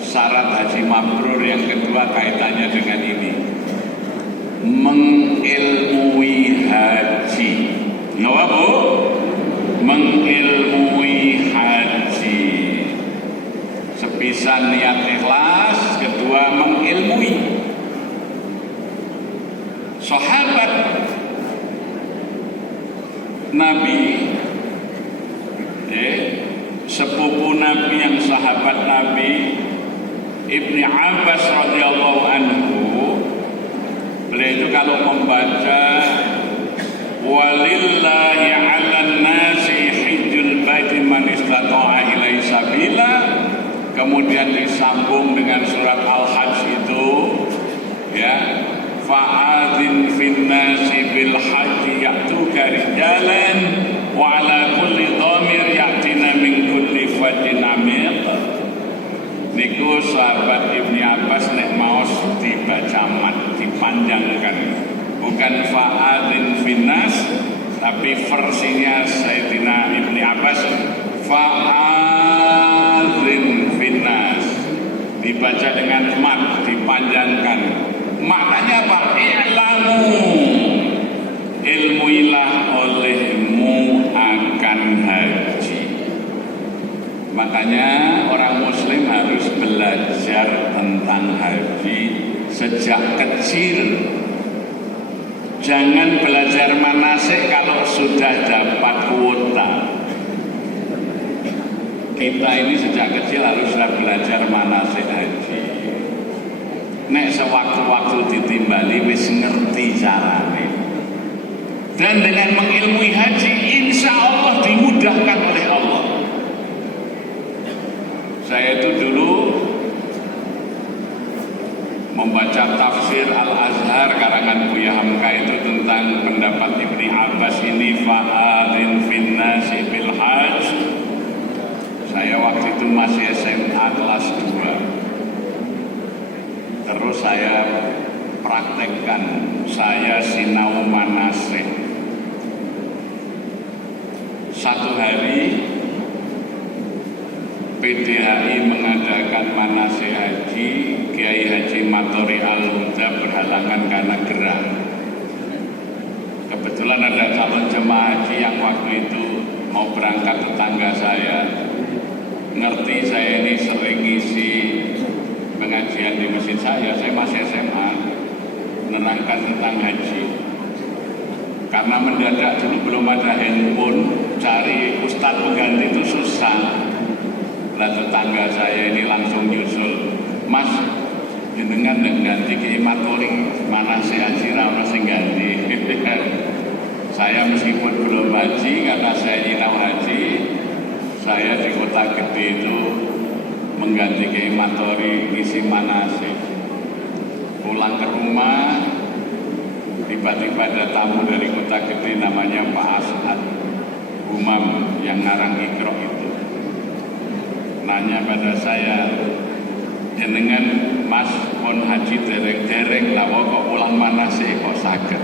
syarat haji mabrur yang kedua kaitannya dengan ini, mengilmui haji. Napa Bu? Mengilmui haji. Sepisan niat ikhlas, kedua mengilmui. Sahabat Nabi, sepupu Nabi yang sahabat Nabi Ibni Abbas radhiyallahu anhu, beliau itu kalau membaca walillahi 'alan nasi hijjul baiti man istata'a ilaihi sabila, kemudian disambung niku sahabat Ibni Abbas nek maos dibaca mat, dipanjangkan, bukan fa'adhin finnas, tapi versinya Sayyidina Ibni Abbas fa'adhin finnas, dibaca dengan mat, dipanjangkan. Maknanya apa? I'lamu, ilmuilah olehmu akan haji. Makanya orang muslim harus belajar tentang haji sejak kecil. Jangan belajar manasik kalau sudah dapat kuota. Kita ini sejak kecil haruslah belajar manasik haji. Nek sewaktu-waktu ditimbali wis ngerti carane. Dan dengan mengilmui haji, insya Allah dimudahkan oleh Allah. Saya itu dulu membaca tafsir Al-Azhar karangan Buya Hamka itu tentang pendapat Ibni Abbas ini fa'adhin finnasi bil hajj. Saya waktu itu masih SMA kelas 2. Terus saya praktekkan, saya sinau manasik. Satu hari PDHI mengadakan manasik haji, Kiai Haji Matori Al-Huda berhalangan karena gerah. Kebetulan ada calon jemaah haji yang waktu itu mau berangkat tetangga saya. Ngerti saya ini sering ngisi pengajian di masjid saya masih SMA, menerangkan tentang haji. Karena mendadak dulu belum ada handphone, cari ustadz pengganti itu susah. Lah tetangga saya ini langsung nyusul, Mas, jenengan ganti Kiai Matori manasik haji ra sing ganti. Saya meskipun belum haji, karena saya nyinau haji, saya di kota gede itu mengganti Kiai Matori ngisi manasik. Pulang ke rumah, tiba-tiba ada tamu dari kota gede namanya Pak Asad Umam yang ngarang Iqra itu. Nanya pada saya, jenengan Mas pun haji dereng-dereng lah kok pulang manasik kok saged.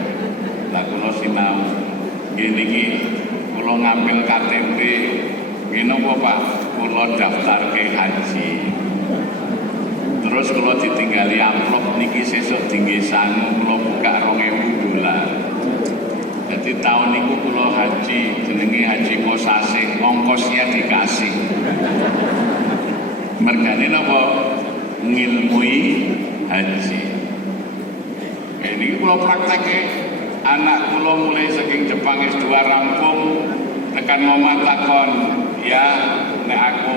Lah kula sinau gini kula ngambil KTP ngene apa Pak? Kula daftar ke haji. Terus kula ditinggali amplop niki sesuk tinggi sangu kula buka 2.000 dolar. Jadi tahun niku kula haji jenenge Haji Kosasih, ongkosnya dikasih. Mergane napa? Ngilmui haji. Ini kula prakteke, anak kula mulai saking Jepang S2 rampung tekan ngomah takon, ya nek aku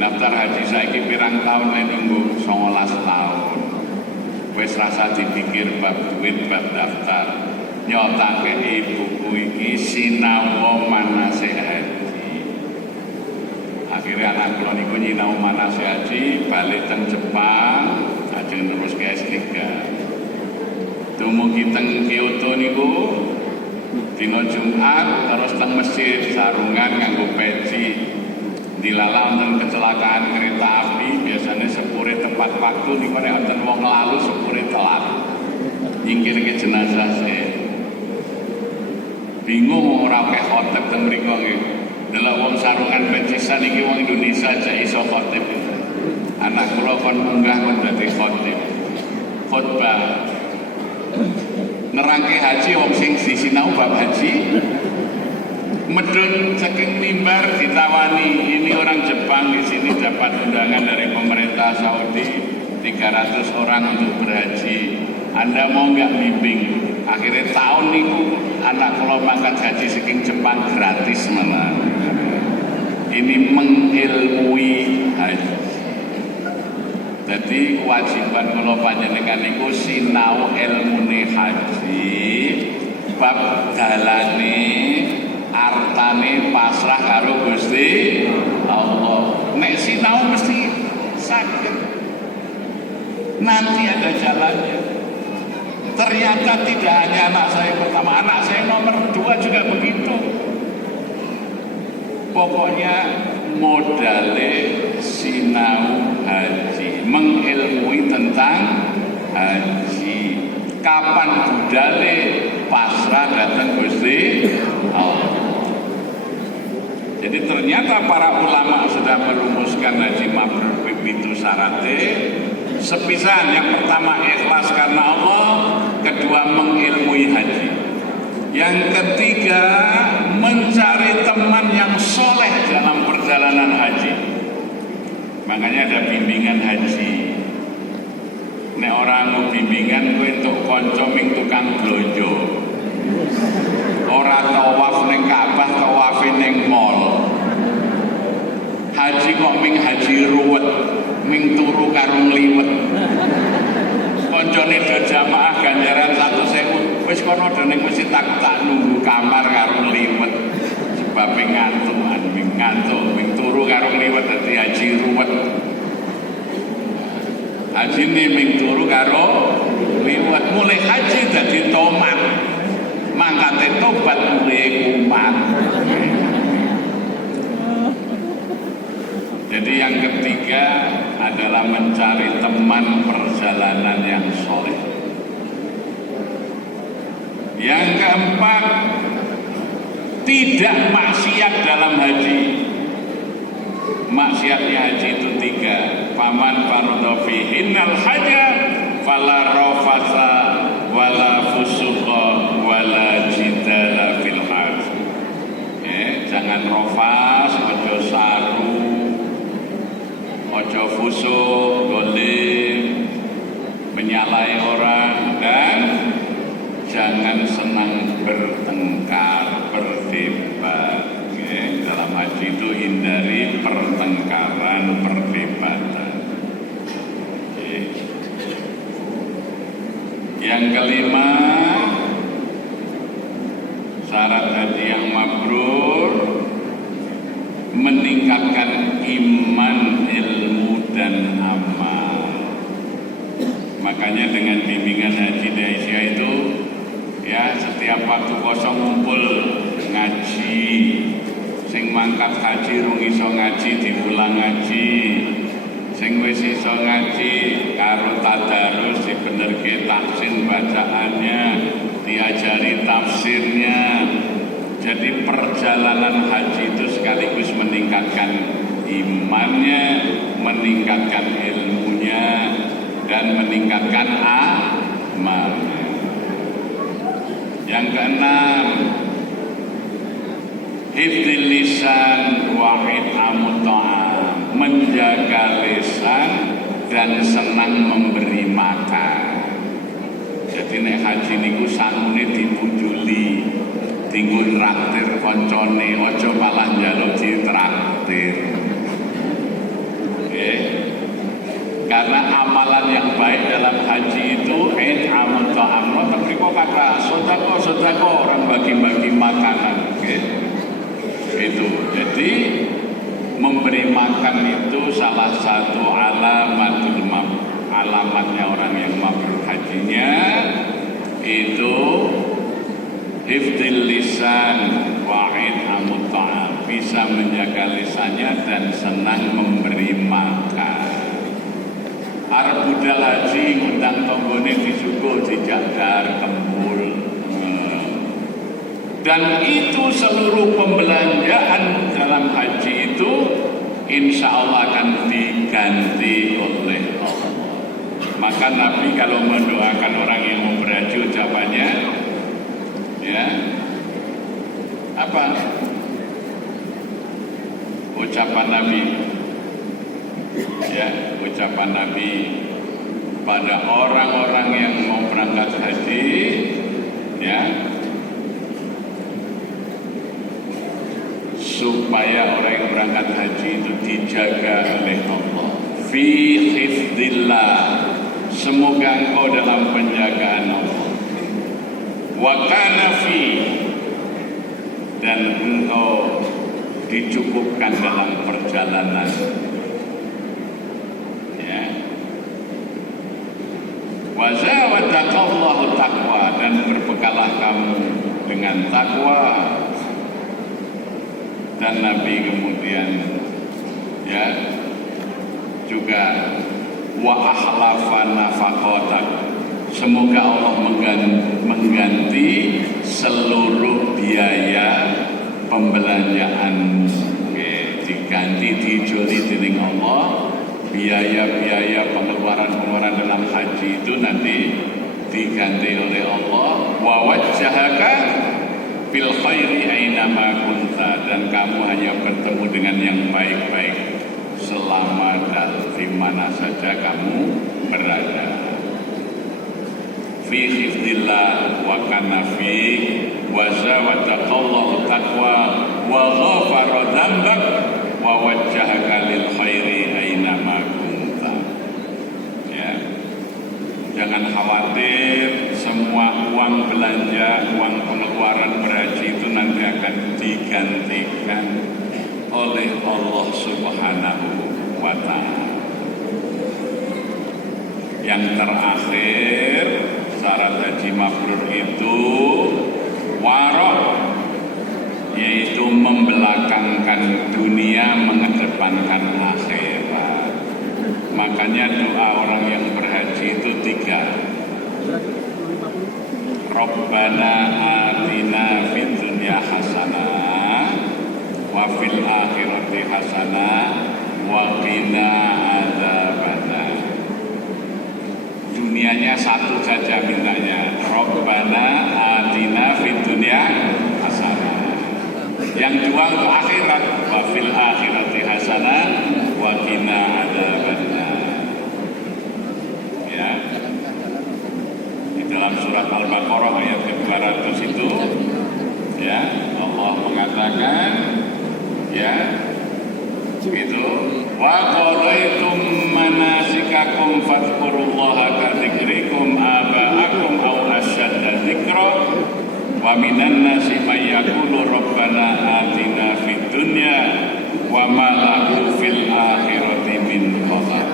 daftar haji saiki pirang tahun nek nunggu 19 tahun. Wis rasa dipikir bab duit bab daftar. Nyotake ibuku iki sinau manasik haji. Akhirnya anak kula niku nyinau manasik haji, balik teng Jepang, ajeng terus ke S3. Dumugi teng Kyoto niku dina Jumat terus teng masjid sarungan nganggo peci. Dilala wonten kecelakaan kereta api, biasanya sepure tempat waktu niku nek wonten wong lalu sepure telat. Nyingkir ke jenazah saya. Bingung ora pe khotib teng mriku nggih. Delok wong sarungan pecisan iki wong Indonesia aja iso khotib. Anak kula kon munggah kon dadi khotib. Khotbah nerangke haji wong sing disinau bab haji. Medun saking mimbar ditawani, ini orang Jepang di sini dapat undangan dari pemerintah Saudi 300 orang untuk berhaji. Anda mau nggak bimbing? Akhirnya tahun niku anak kalau makan haji saking Jepang gratis malah. Ini mengilmui haji. Jadi kewajiban kalau panjenengan niku sinau ilmune haji, bab dalane, artane pasrah karo Gusti Allah. Nek sinau mesti sakit. Nanti ada jalannya. Ternyata tidak hanya anak saya pertama, anak saya nomor 2 juga begitu. Pokoknya modale sinau haji, mengilmui tentang haji. Kapan budale pasrah datang Gusti Allah. Jadi ternyata para ulama sudah merumuskan haji mabrur itu syaratnya. Sepisan, yang pertama ikhlas karena Allah, kedua mengilmui haji, yang ketiga mencari teman yang soleh dalam perjalanan haji. Makanya ada bimbingan haji. Nek orang mau bimbingan kowe entuk kanca ming tukang blonjo. Ora tawaf ning Ka'bah, tawafe ning mall. Haji kok ming haji ruwet, ming turu karo ngliwet. Kancane do jamaah ganjaran 100.000, wis kono do ning masjid tak nunggu kamar karo ngliwet. Sebab ngantuk, ming turu karo ngliwet dadi haji ruwet. Haji ini ming turu karo ngliwet, mulai haji dadi tomat. Mangkate tobat mulai kumat. Jadi yang ketiga adalah mencari teman perjalanan yang soleh. Yang keempat, tidak maksiat dalam haji. Maksiatnya haji itu tiga. Faman faradha fihinnal hajja fala rafasa wala fusuqa wala jidala fil hajj. Jangan rofas, ojo saru, ojo fusuk, golim, menyalahi orang, dan jangan senang bertengkar, berdebat. Dalam haji itu hindari pertengkaran, perdebatan. Yang kelima, syarat haji yang mabrur meningkatkan iman, ilmu, dan amal. Makanya dengan bimbingan haji di Asia itu, ya setiap waktu kosong ngumpul ngaji. Sing mangkat haji rung iso ngaji diulang ngaji. Sing wis iso ngaji karo tadarus dibenerke tafsir bacaannya, diajari tafsirnya. Jadi perjalanan haji itu sekaligus meningkatkan imannya, meningkatkan ilmunya, dan meningkatkan amalnya. Yang keenam, hifdzil lisan wa it'amut ta'am, menjaga lisan dan senang memberi makan. Jadi nek haji niku sanune dipujuli, tinggu traktir koncone, ojo malah njaluk ditraktir. Karena amalan yang baik dalam haji itu it'amut ta'am. Tapi kok kata sedekah orang bagi-bagi makanan. Itu. Jadi memberi makan itu salah satu alamatnya orang yang mabrur hajinya, itu hifdzil lisan wa it'amut ta'am, bisa menjaga lisannya dan senang memberi makan. Arep budal haji ngundang tonggone disuguh dijagar kembul. Dan itu seluruh pembelanjaan dalam haji itu insya Allah akan diganti oleh Allah. Maka Nabi kalau mendoakan orang yang mau berhaji ucapannya, ya apa? Ucapan Nabi, ya ucapan Nabi pada orang-orang yang mau berangkat haji, ya, supaya orang yang berangkat haji itu dijaga oleh Allah. Fi hifdzillah, semoga engkau dalam penjagaan Allah. Wa kana fi, dan engkau dicukupkan dalam perjalanan. Ya. Wa zawadaqallahu taqwa, dan berbekalah kamu dengan takwa. Dan Nabi kemudian, ya, juga wa ahlafa nafaqatak. Semoga Allah mengganti seluruh biaya pembelanjaan. Diganti dijoli dening Allah, biaya-biaya pengeluaran dalam haji itu nanti diganti oleh Allah. Wa wajjahaka bil khairi aina ma kunta, dan kamu hanya bertemu dengan yang baik-baik selama dan di mana saja kamu berada. Fi hifdzillah wa kana fi wa zawataqallahu taqwa wa ghafara dzambak wa wajjahaka lil khairi aina ma kunta. Ya. Jangan khawatir, semua uang belanja, uang pengeluaran berhaji itu nanti akan digantikan oleh Allah Subhanahu wa ta'ala. Yang terakhir, syarat haji mabrur itu warok, yaitu membelakangkan dunia, mengedepankan akhirat. Makanya doa orang yang berhaji itu 3. Rabbana atina fid dunya hasanah wa fil akhirati hasanah wa qina adzabannar. Dunianya satu saja mintanya, Rabbana atina fid dunya hasanah. Yang dua untuk akhirat, wa fil akhirati hasanah wa qina adzabannar. Ya. Di dalam surat Al-Baqarah ayat ke-200 itu, ya, Allah mengatakan, ya, itu wa qadaitum manasikakum fadhkurullaha ka dzikrikum aba'akum aw asyadda dzikra wa minan nasi may yaqulu rabbana atina fid dunya wa ma lahu fil akhirati min khalaq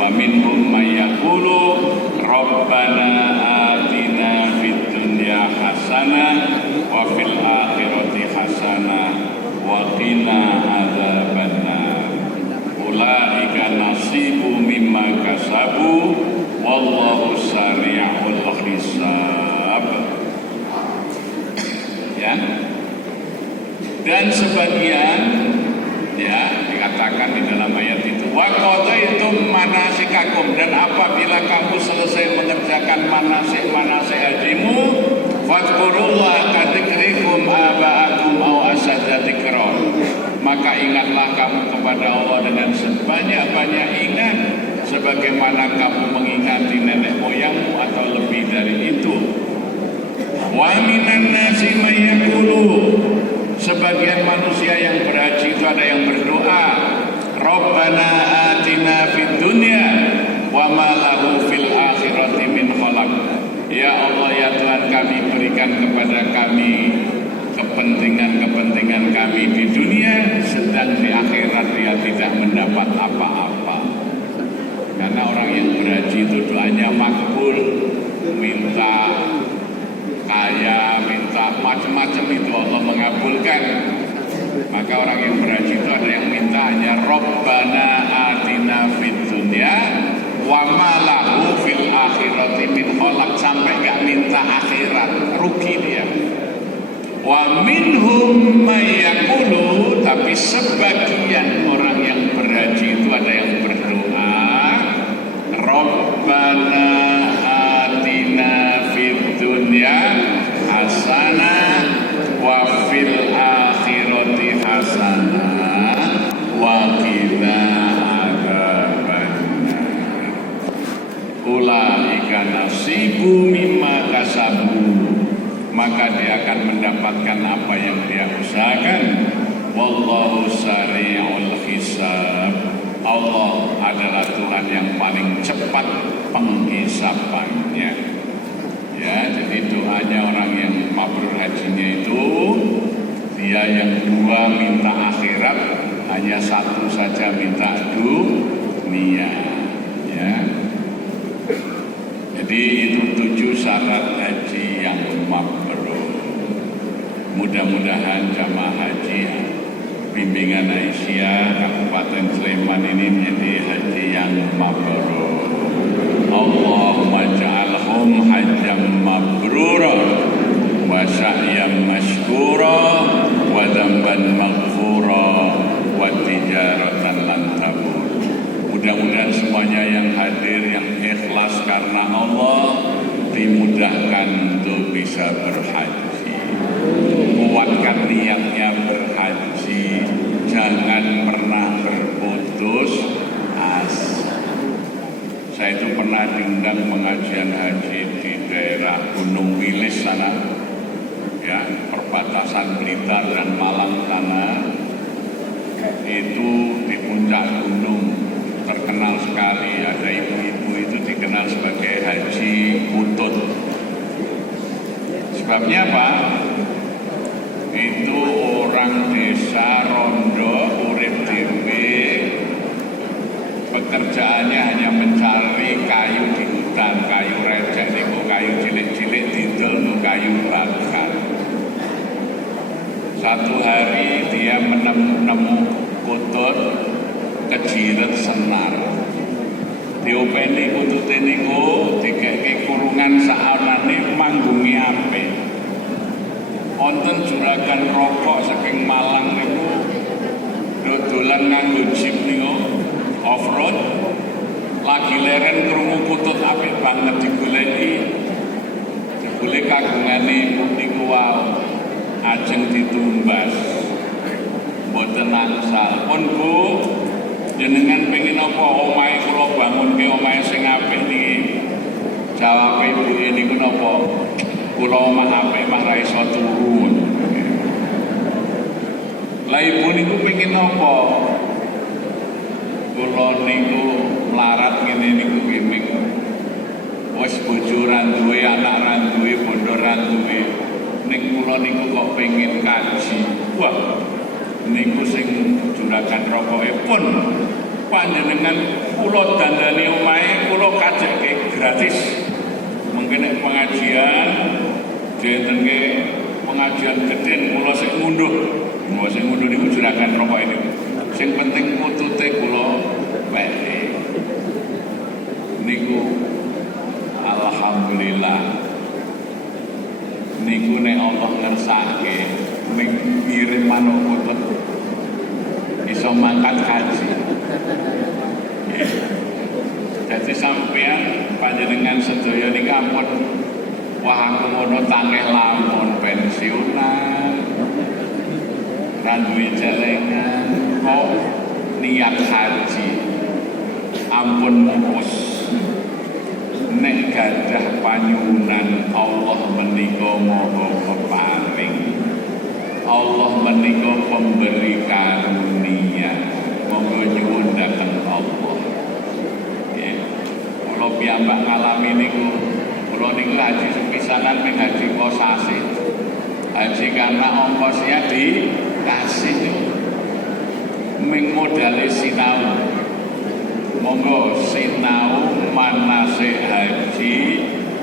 wa minhum may yaqulu rabbana atina fid dunya hasanah wa fil akhirati hasanah wa qina adzabannar. Ulaika nasibu mimma kasabu wallahu sari'ul hisab. Ya. Dan sebagian, ya, dikatakan di dalam ayat itu, wa qadaitum manasikakum, dan apabila kamu selesai mengerjakan manasik hajimu, fadhkurullaha ka dzikrikum aba'akum aw asyadda dzikra, maka ingatlah kamu kepada Allah dengan sebanyak-banyak ingat, sebagaimana kamu mengingati nenek moyangmu atau lebih dari itu. Wa minan nasi may yaqulu, sebagian manusia yang berhaji itu ada yang berdoa, Rabbana atina fid dunya wa ma lahu fil akhirati min khalaq. Ya Allah, ya Tuhan kami, berikan kepada kami kepentingan kami di dunia, sedang di akhirat dia tidak mendapat apa-apa. Karena orang yang berhaji itu doanya makbul, minta kaya, minta macam-macam, itu Allah mengabulkan. Maka orang yang berhaji itu ada yang minta hanya Rabbana atina fid dunya wa ma lahu fil akhirati min khalaq, sampai gak minta akhirat, rugi dia. Wa minhum may yaqulu, tapi sebagian orang yang berhaji itu ada yang berdoa, Rabbana atina fid dunya hasanah wa fil akhirati hasanah wa qina adzabannar. Ulaika nasibu mimma kasabu, maka dia akan mendapatkan apa yang dia usahakan. Wallahu sari'ul hisab, Allah adalah Tuhan yang paling cepat penghisapannya. Ya, jadi doanya orang yang mabrur hajinya itu, dia yang dua minta akhirat, hanya satu saja minta dunia. Ya. Jadi itu 7 syarat haji yang mabrur. Mudah-mudahan jamaah haji bimbingan bimbingan Aisyah Kabupaten Sleman ini menjadi haji yang mabrur. Allahumma ja'alhum hajjam mabrura wa sa'yan mashkura wa dzamban maghfura wa tijaratan lan tabur. Mudah-mudahan semuanya yang hadir yang ikhlas karena Allah dimudahkan untuk bisa berhaji. Kuatkan niatnya berhaji, jangan pernah berputus asa. Saya itu pernah diundang pengajian haji di daerah Gunung Wilis sana, ya, perbatasan Blitar dan Malang sana. Itu di puncak gunung terkenal sekali, ada ibu-ibu itu dikenal sebagai Haji Butut. Sebabnya apa? Itu orang desa rondo urip dhewe, pekerjaannya hanya mencari kayu di hutan, kayu recek niku, kayu cilik-cilik didol niku kayu bakar. Satu hari dia nemu kutut kejiret senar. Diopeni kutute niku dikeki kurungan saanane manggungi apik. Wonten juragan rokok saking Malang niku dodolan nganggo jeep niku off-road, lagi leren krungu kutut apik banget digoleki. Jebule kagungane niku wae ajeng ditumbas. Mboten angsal. Pun Bu, jenengan pengen apa omahe kula bangunke omahe sing apik niki? Jawabe ibu niku napa? Kula omah apik mah ra iso turu. Lah ibu niku pengen apa? Kula niku melarat ngene niku nggih. Wis bojo ra duwe, anak ra duwe, bondo ra duwe. Ning kula niku kok pengen kaji. Wah, niku sing juragan rokoke pun panjenengan kula dandani omahe, kula kajekke gratis. Mungkin nek pengajian jenenge pengajian gedhe kula sing ngunduh. Kula sing ngunduh niku juragan rokok ini. Sing penting putute kula weke. Niku alhamdulillah. Niku nek Allah ngersake ning ngirim manuk putut iso mangkat haji. Jadi sampean panjenengan sedaya niki ampun wah aku ngono tangeh lamun pensiunan ra duwe celengan kok niat haji ampun mupus. Nek gadah panyuwunan Allah menika maha peparing. Allah menika pemberi karunia. Monggo nyuwun dhateng Allah. Nggih. Kula piyambak ngalami niku, kula niku haji sepisanan ping haji kosasi. Haji karena ongkosnya dikasih. Ming modale sinau. Monggo sinau manasik haji,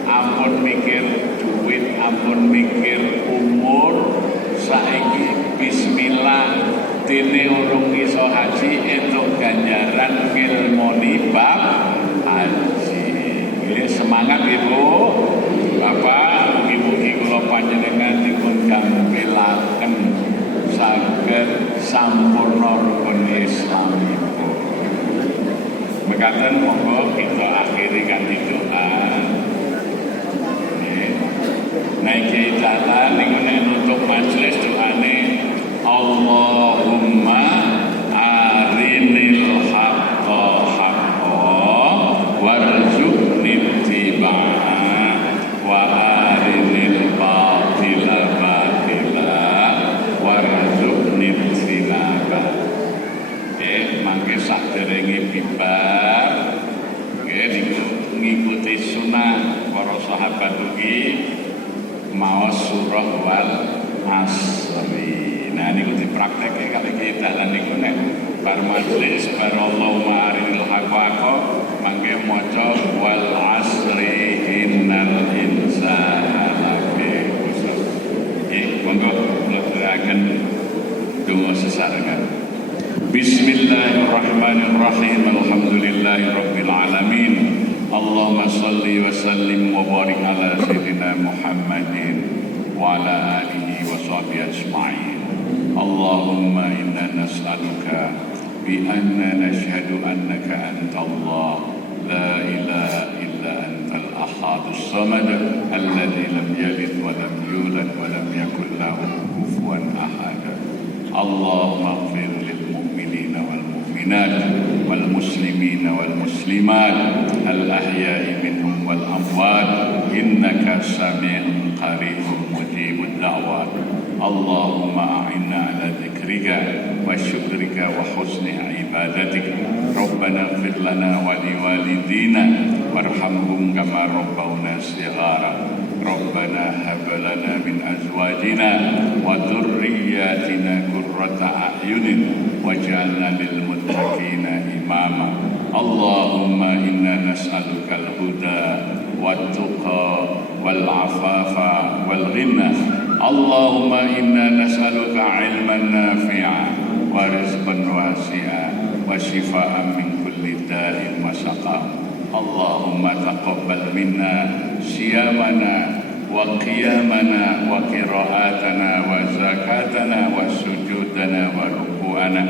ampun mikir duit, ampun mikir umur. Saiki bismillah dene urung iso haji entuk ganjaran ngilmoni bab haji. Nggih semangat Ibu. Bapak, mugi-mugi kula panjenengan dipun gampilaken saged sampurna rukun Islam. Mekaten monggo kita akhiri kanthi doa. Naik jalan niku nek nutup majelis doane Allahumma arinil haqqa haqqan warzuqni ittiba'ah wa arinil batila batila warzuqni ijtinabah. Mangke saderenge bibar nggih ngikuti sunah para sahabat ugi maos surah wal asri. Nah niku dipraktekke kali kita lan niku nek bar majelis bar Allahumma arinil haqqa mangke maca wal asri innal insana lafi khusr. Monggo ngleburaken donga sesarengan. Bismillahirrahmanirrahim. Alhamdulillahirabbil alamin. Allahumma shalli wa sallim wa barik ala sayyidina Muhammadin wa ala alihi wa sahbihi ajma'in. Allahumma inna nas'aluka bi anna nashhadu annaka antallah la ilaha illa antal ahadus samad alladzi lam yalid wa lam yulad wa lam yakul lahu kufuwan ahad. Allahumma ighfir lil mu'minina wal mu'minat wal muslimina wal muslimat al ahya'i minhum wal amwat innaka sami'un qaribun mujibud da'wat. Allahumma a'inna ala dzikrika wa syukrika wa husni ibadatik. Rabbana ighfir lana wa liwalidina warhamhum kama rabbawna shighara. Rabbana hab lana min azwajina wa dhurriyyatina qurrata a'yunin waj'alna lil muttaqina imama. Allahumma inna nas'aluka al-huda wat-tuqa wal-'afafa wal-ghina. Allahumma inna nas'aluka 'ilman nafi'a wa rizqan wasi'a wa shifaa'an min kulli da'in wa saqam. Allahumma taqabbal minna siyamana wa qiyamana wa qira'atana wa zakatana wa sujudana wa ruku'ana.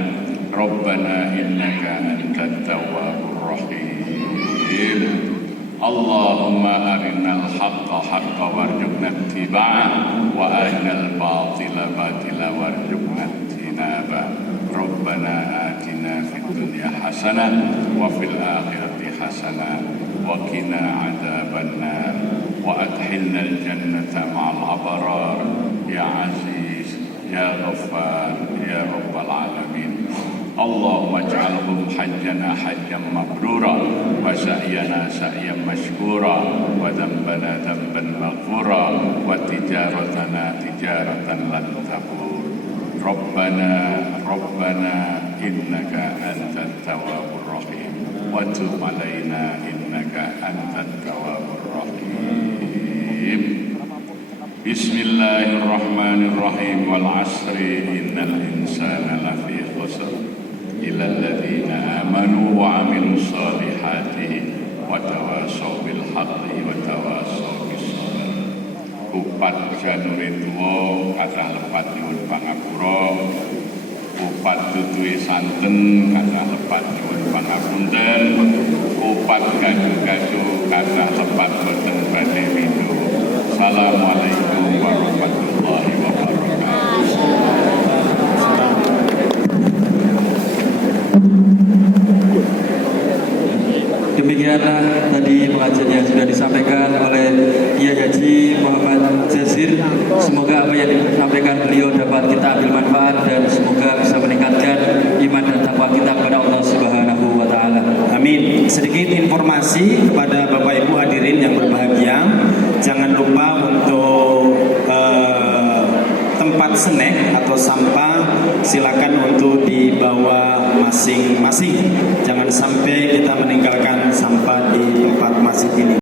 Rabbana innaka antat tawwabur rahim. Allahumma arinal haqqa haqqa warzuqna ittiba'ah wa arinal batila batila warzuqna ijtinaba. Rabbana atina fid dunya hasanah wa fil akhirati hasanah wa qina adzabannar wa adkhilnal jannata ma'al abrar ya aziz ya ghaffar ya rabbal alamin. Allahumma ij'alhum hajjana hajjan mabrura wa sa'yana sa'yan mashkura wa dhanbana dhanban maghfura wa tijaratana tijaratan lan tabur. Rabbana innaka antat tawwabur rahim wa tub alaina innaka antat tawwabur rahim. Bismillahirrahmanirrahim. Wal 'asri innal insana lafi khusr illa alladziina amanu wa 'amilus shalihati wa tawassaw bil haqqi wa tawassaw bis sabr. Upat janure tuwa kathah lepat nyuwun pangapura, upat duduhe santen kathah lepat nyuwun pangapunten, upat gaju-gaju kathah lepat boten badhe mindu. Assalamualaikum warahmatullahi wabarakatuh. Demikianlah tadi pengajian yang sudah disampaikan oleh Kiai Haji Muhammad Jazir. Semoga apa yang disampaikan beliau dapat kita ambil manfaat dan semoga bisa meningkatkan iman dan takwa kita kepada Allah Subhanahu wa taala. Amin. Sedikit informasi kepada Bapak Ibu hadirin yang berbahagia, jangan lupa untuk tempat snack atau sampah silakan untuk dibawa masing-masing. Jangan sampai kita meninggalkan sampah di tempat masjid ini.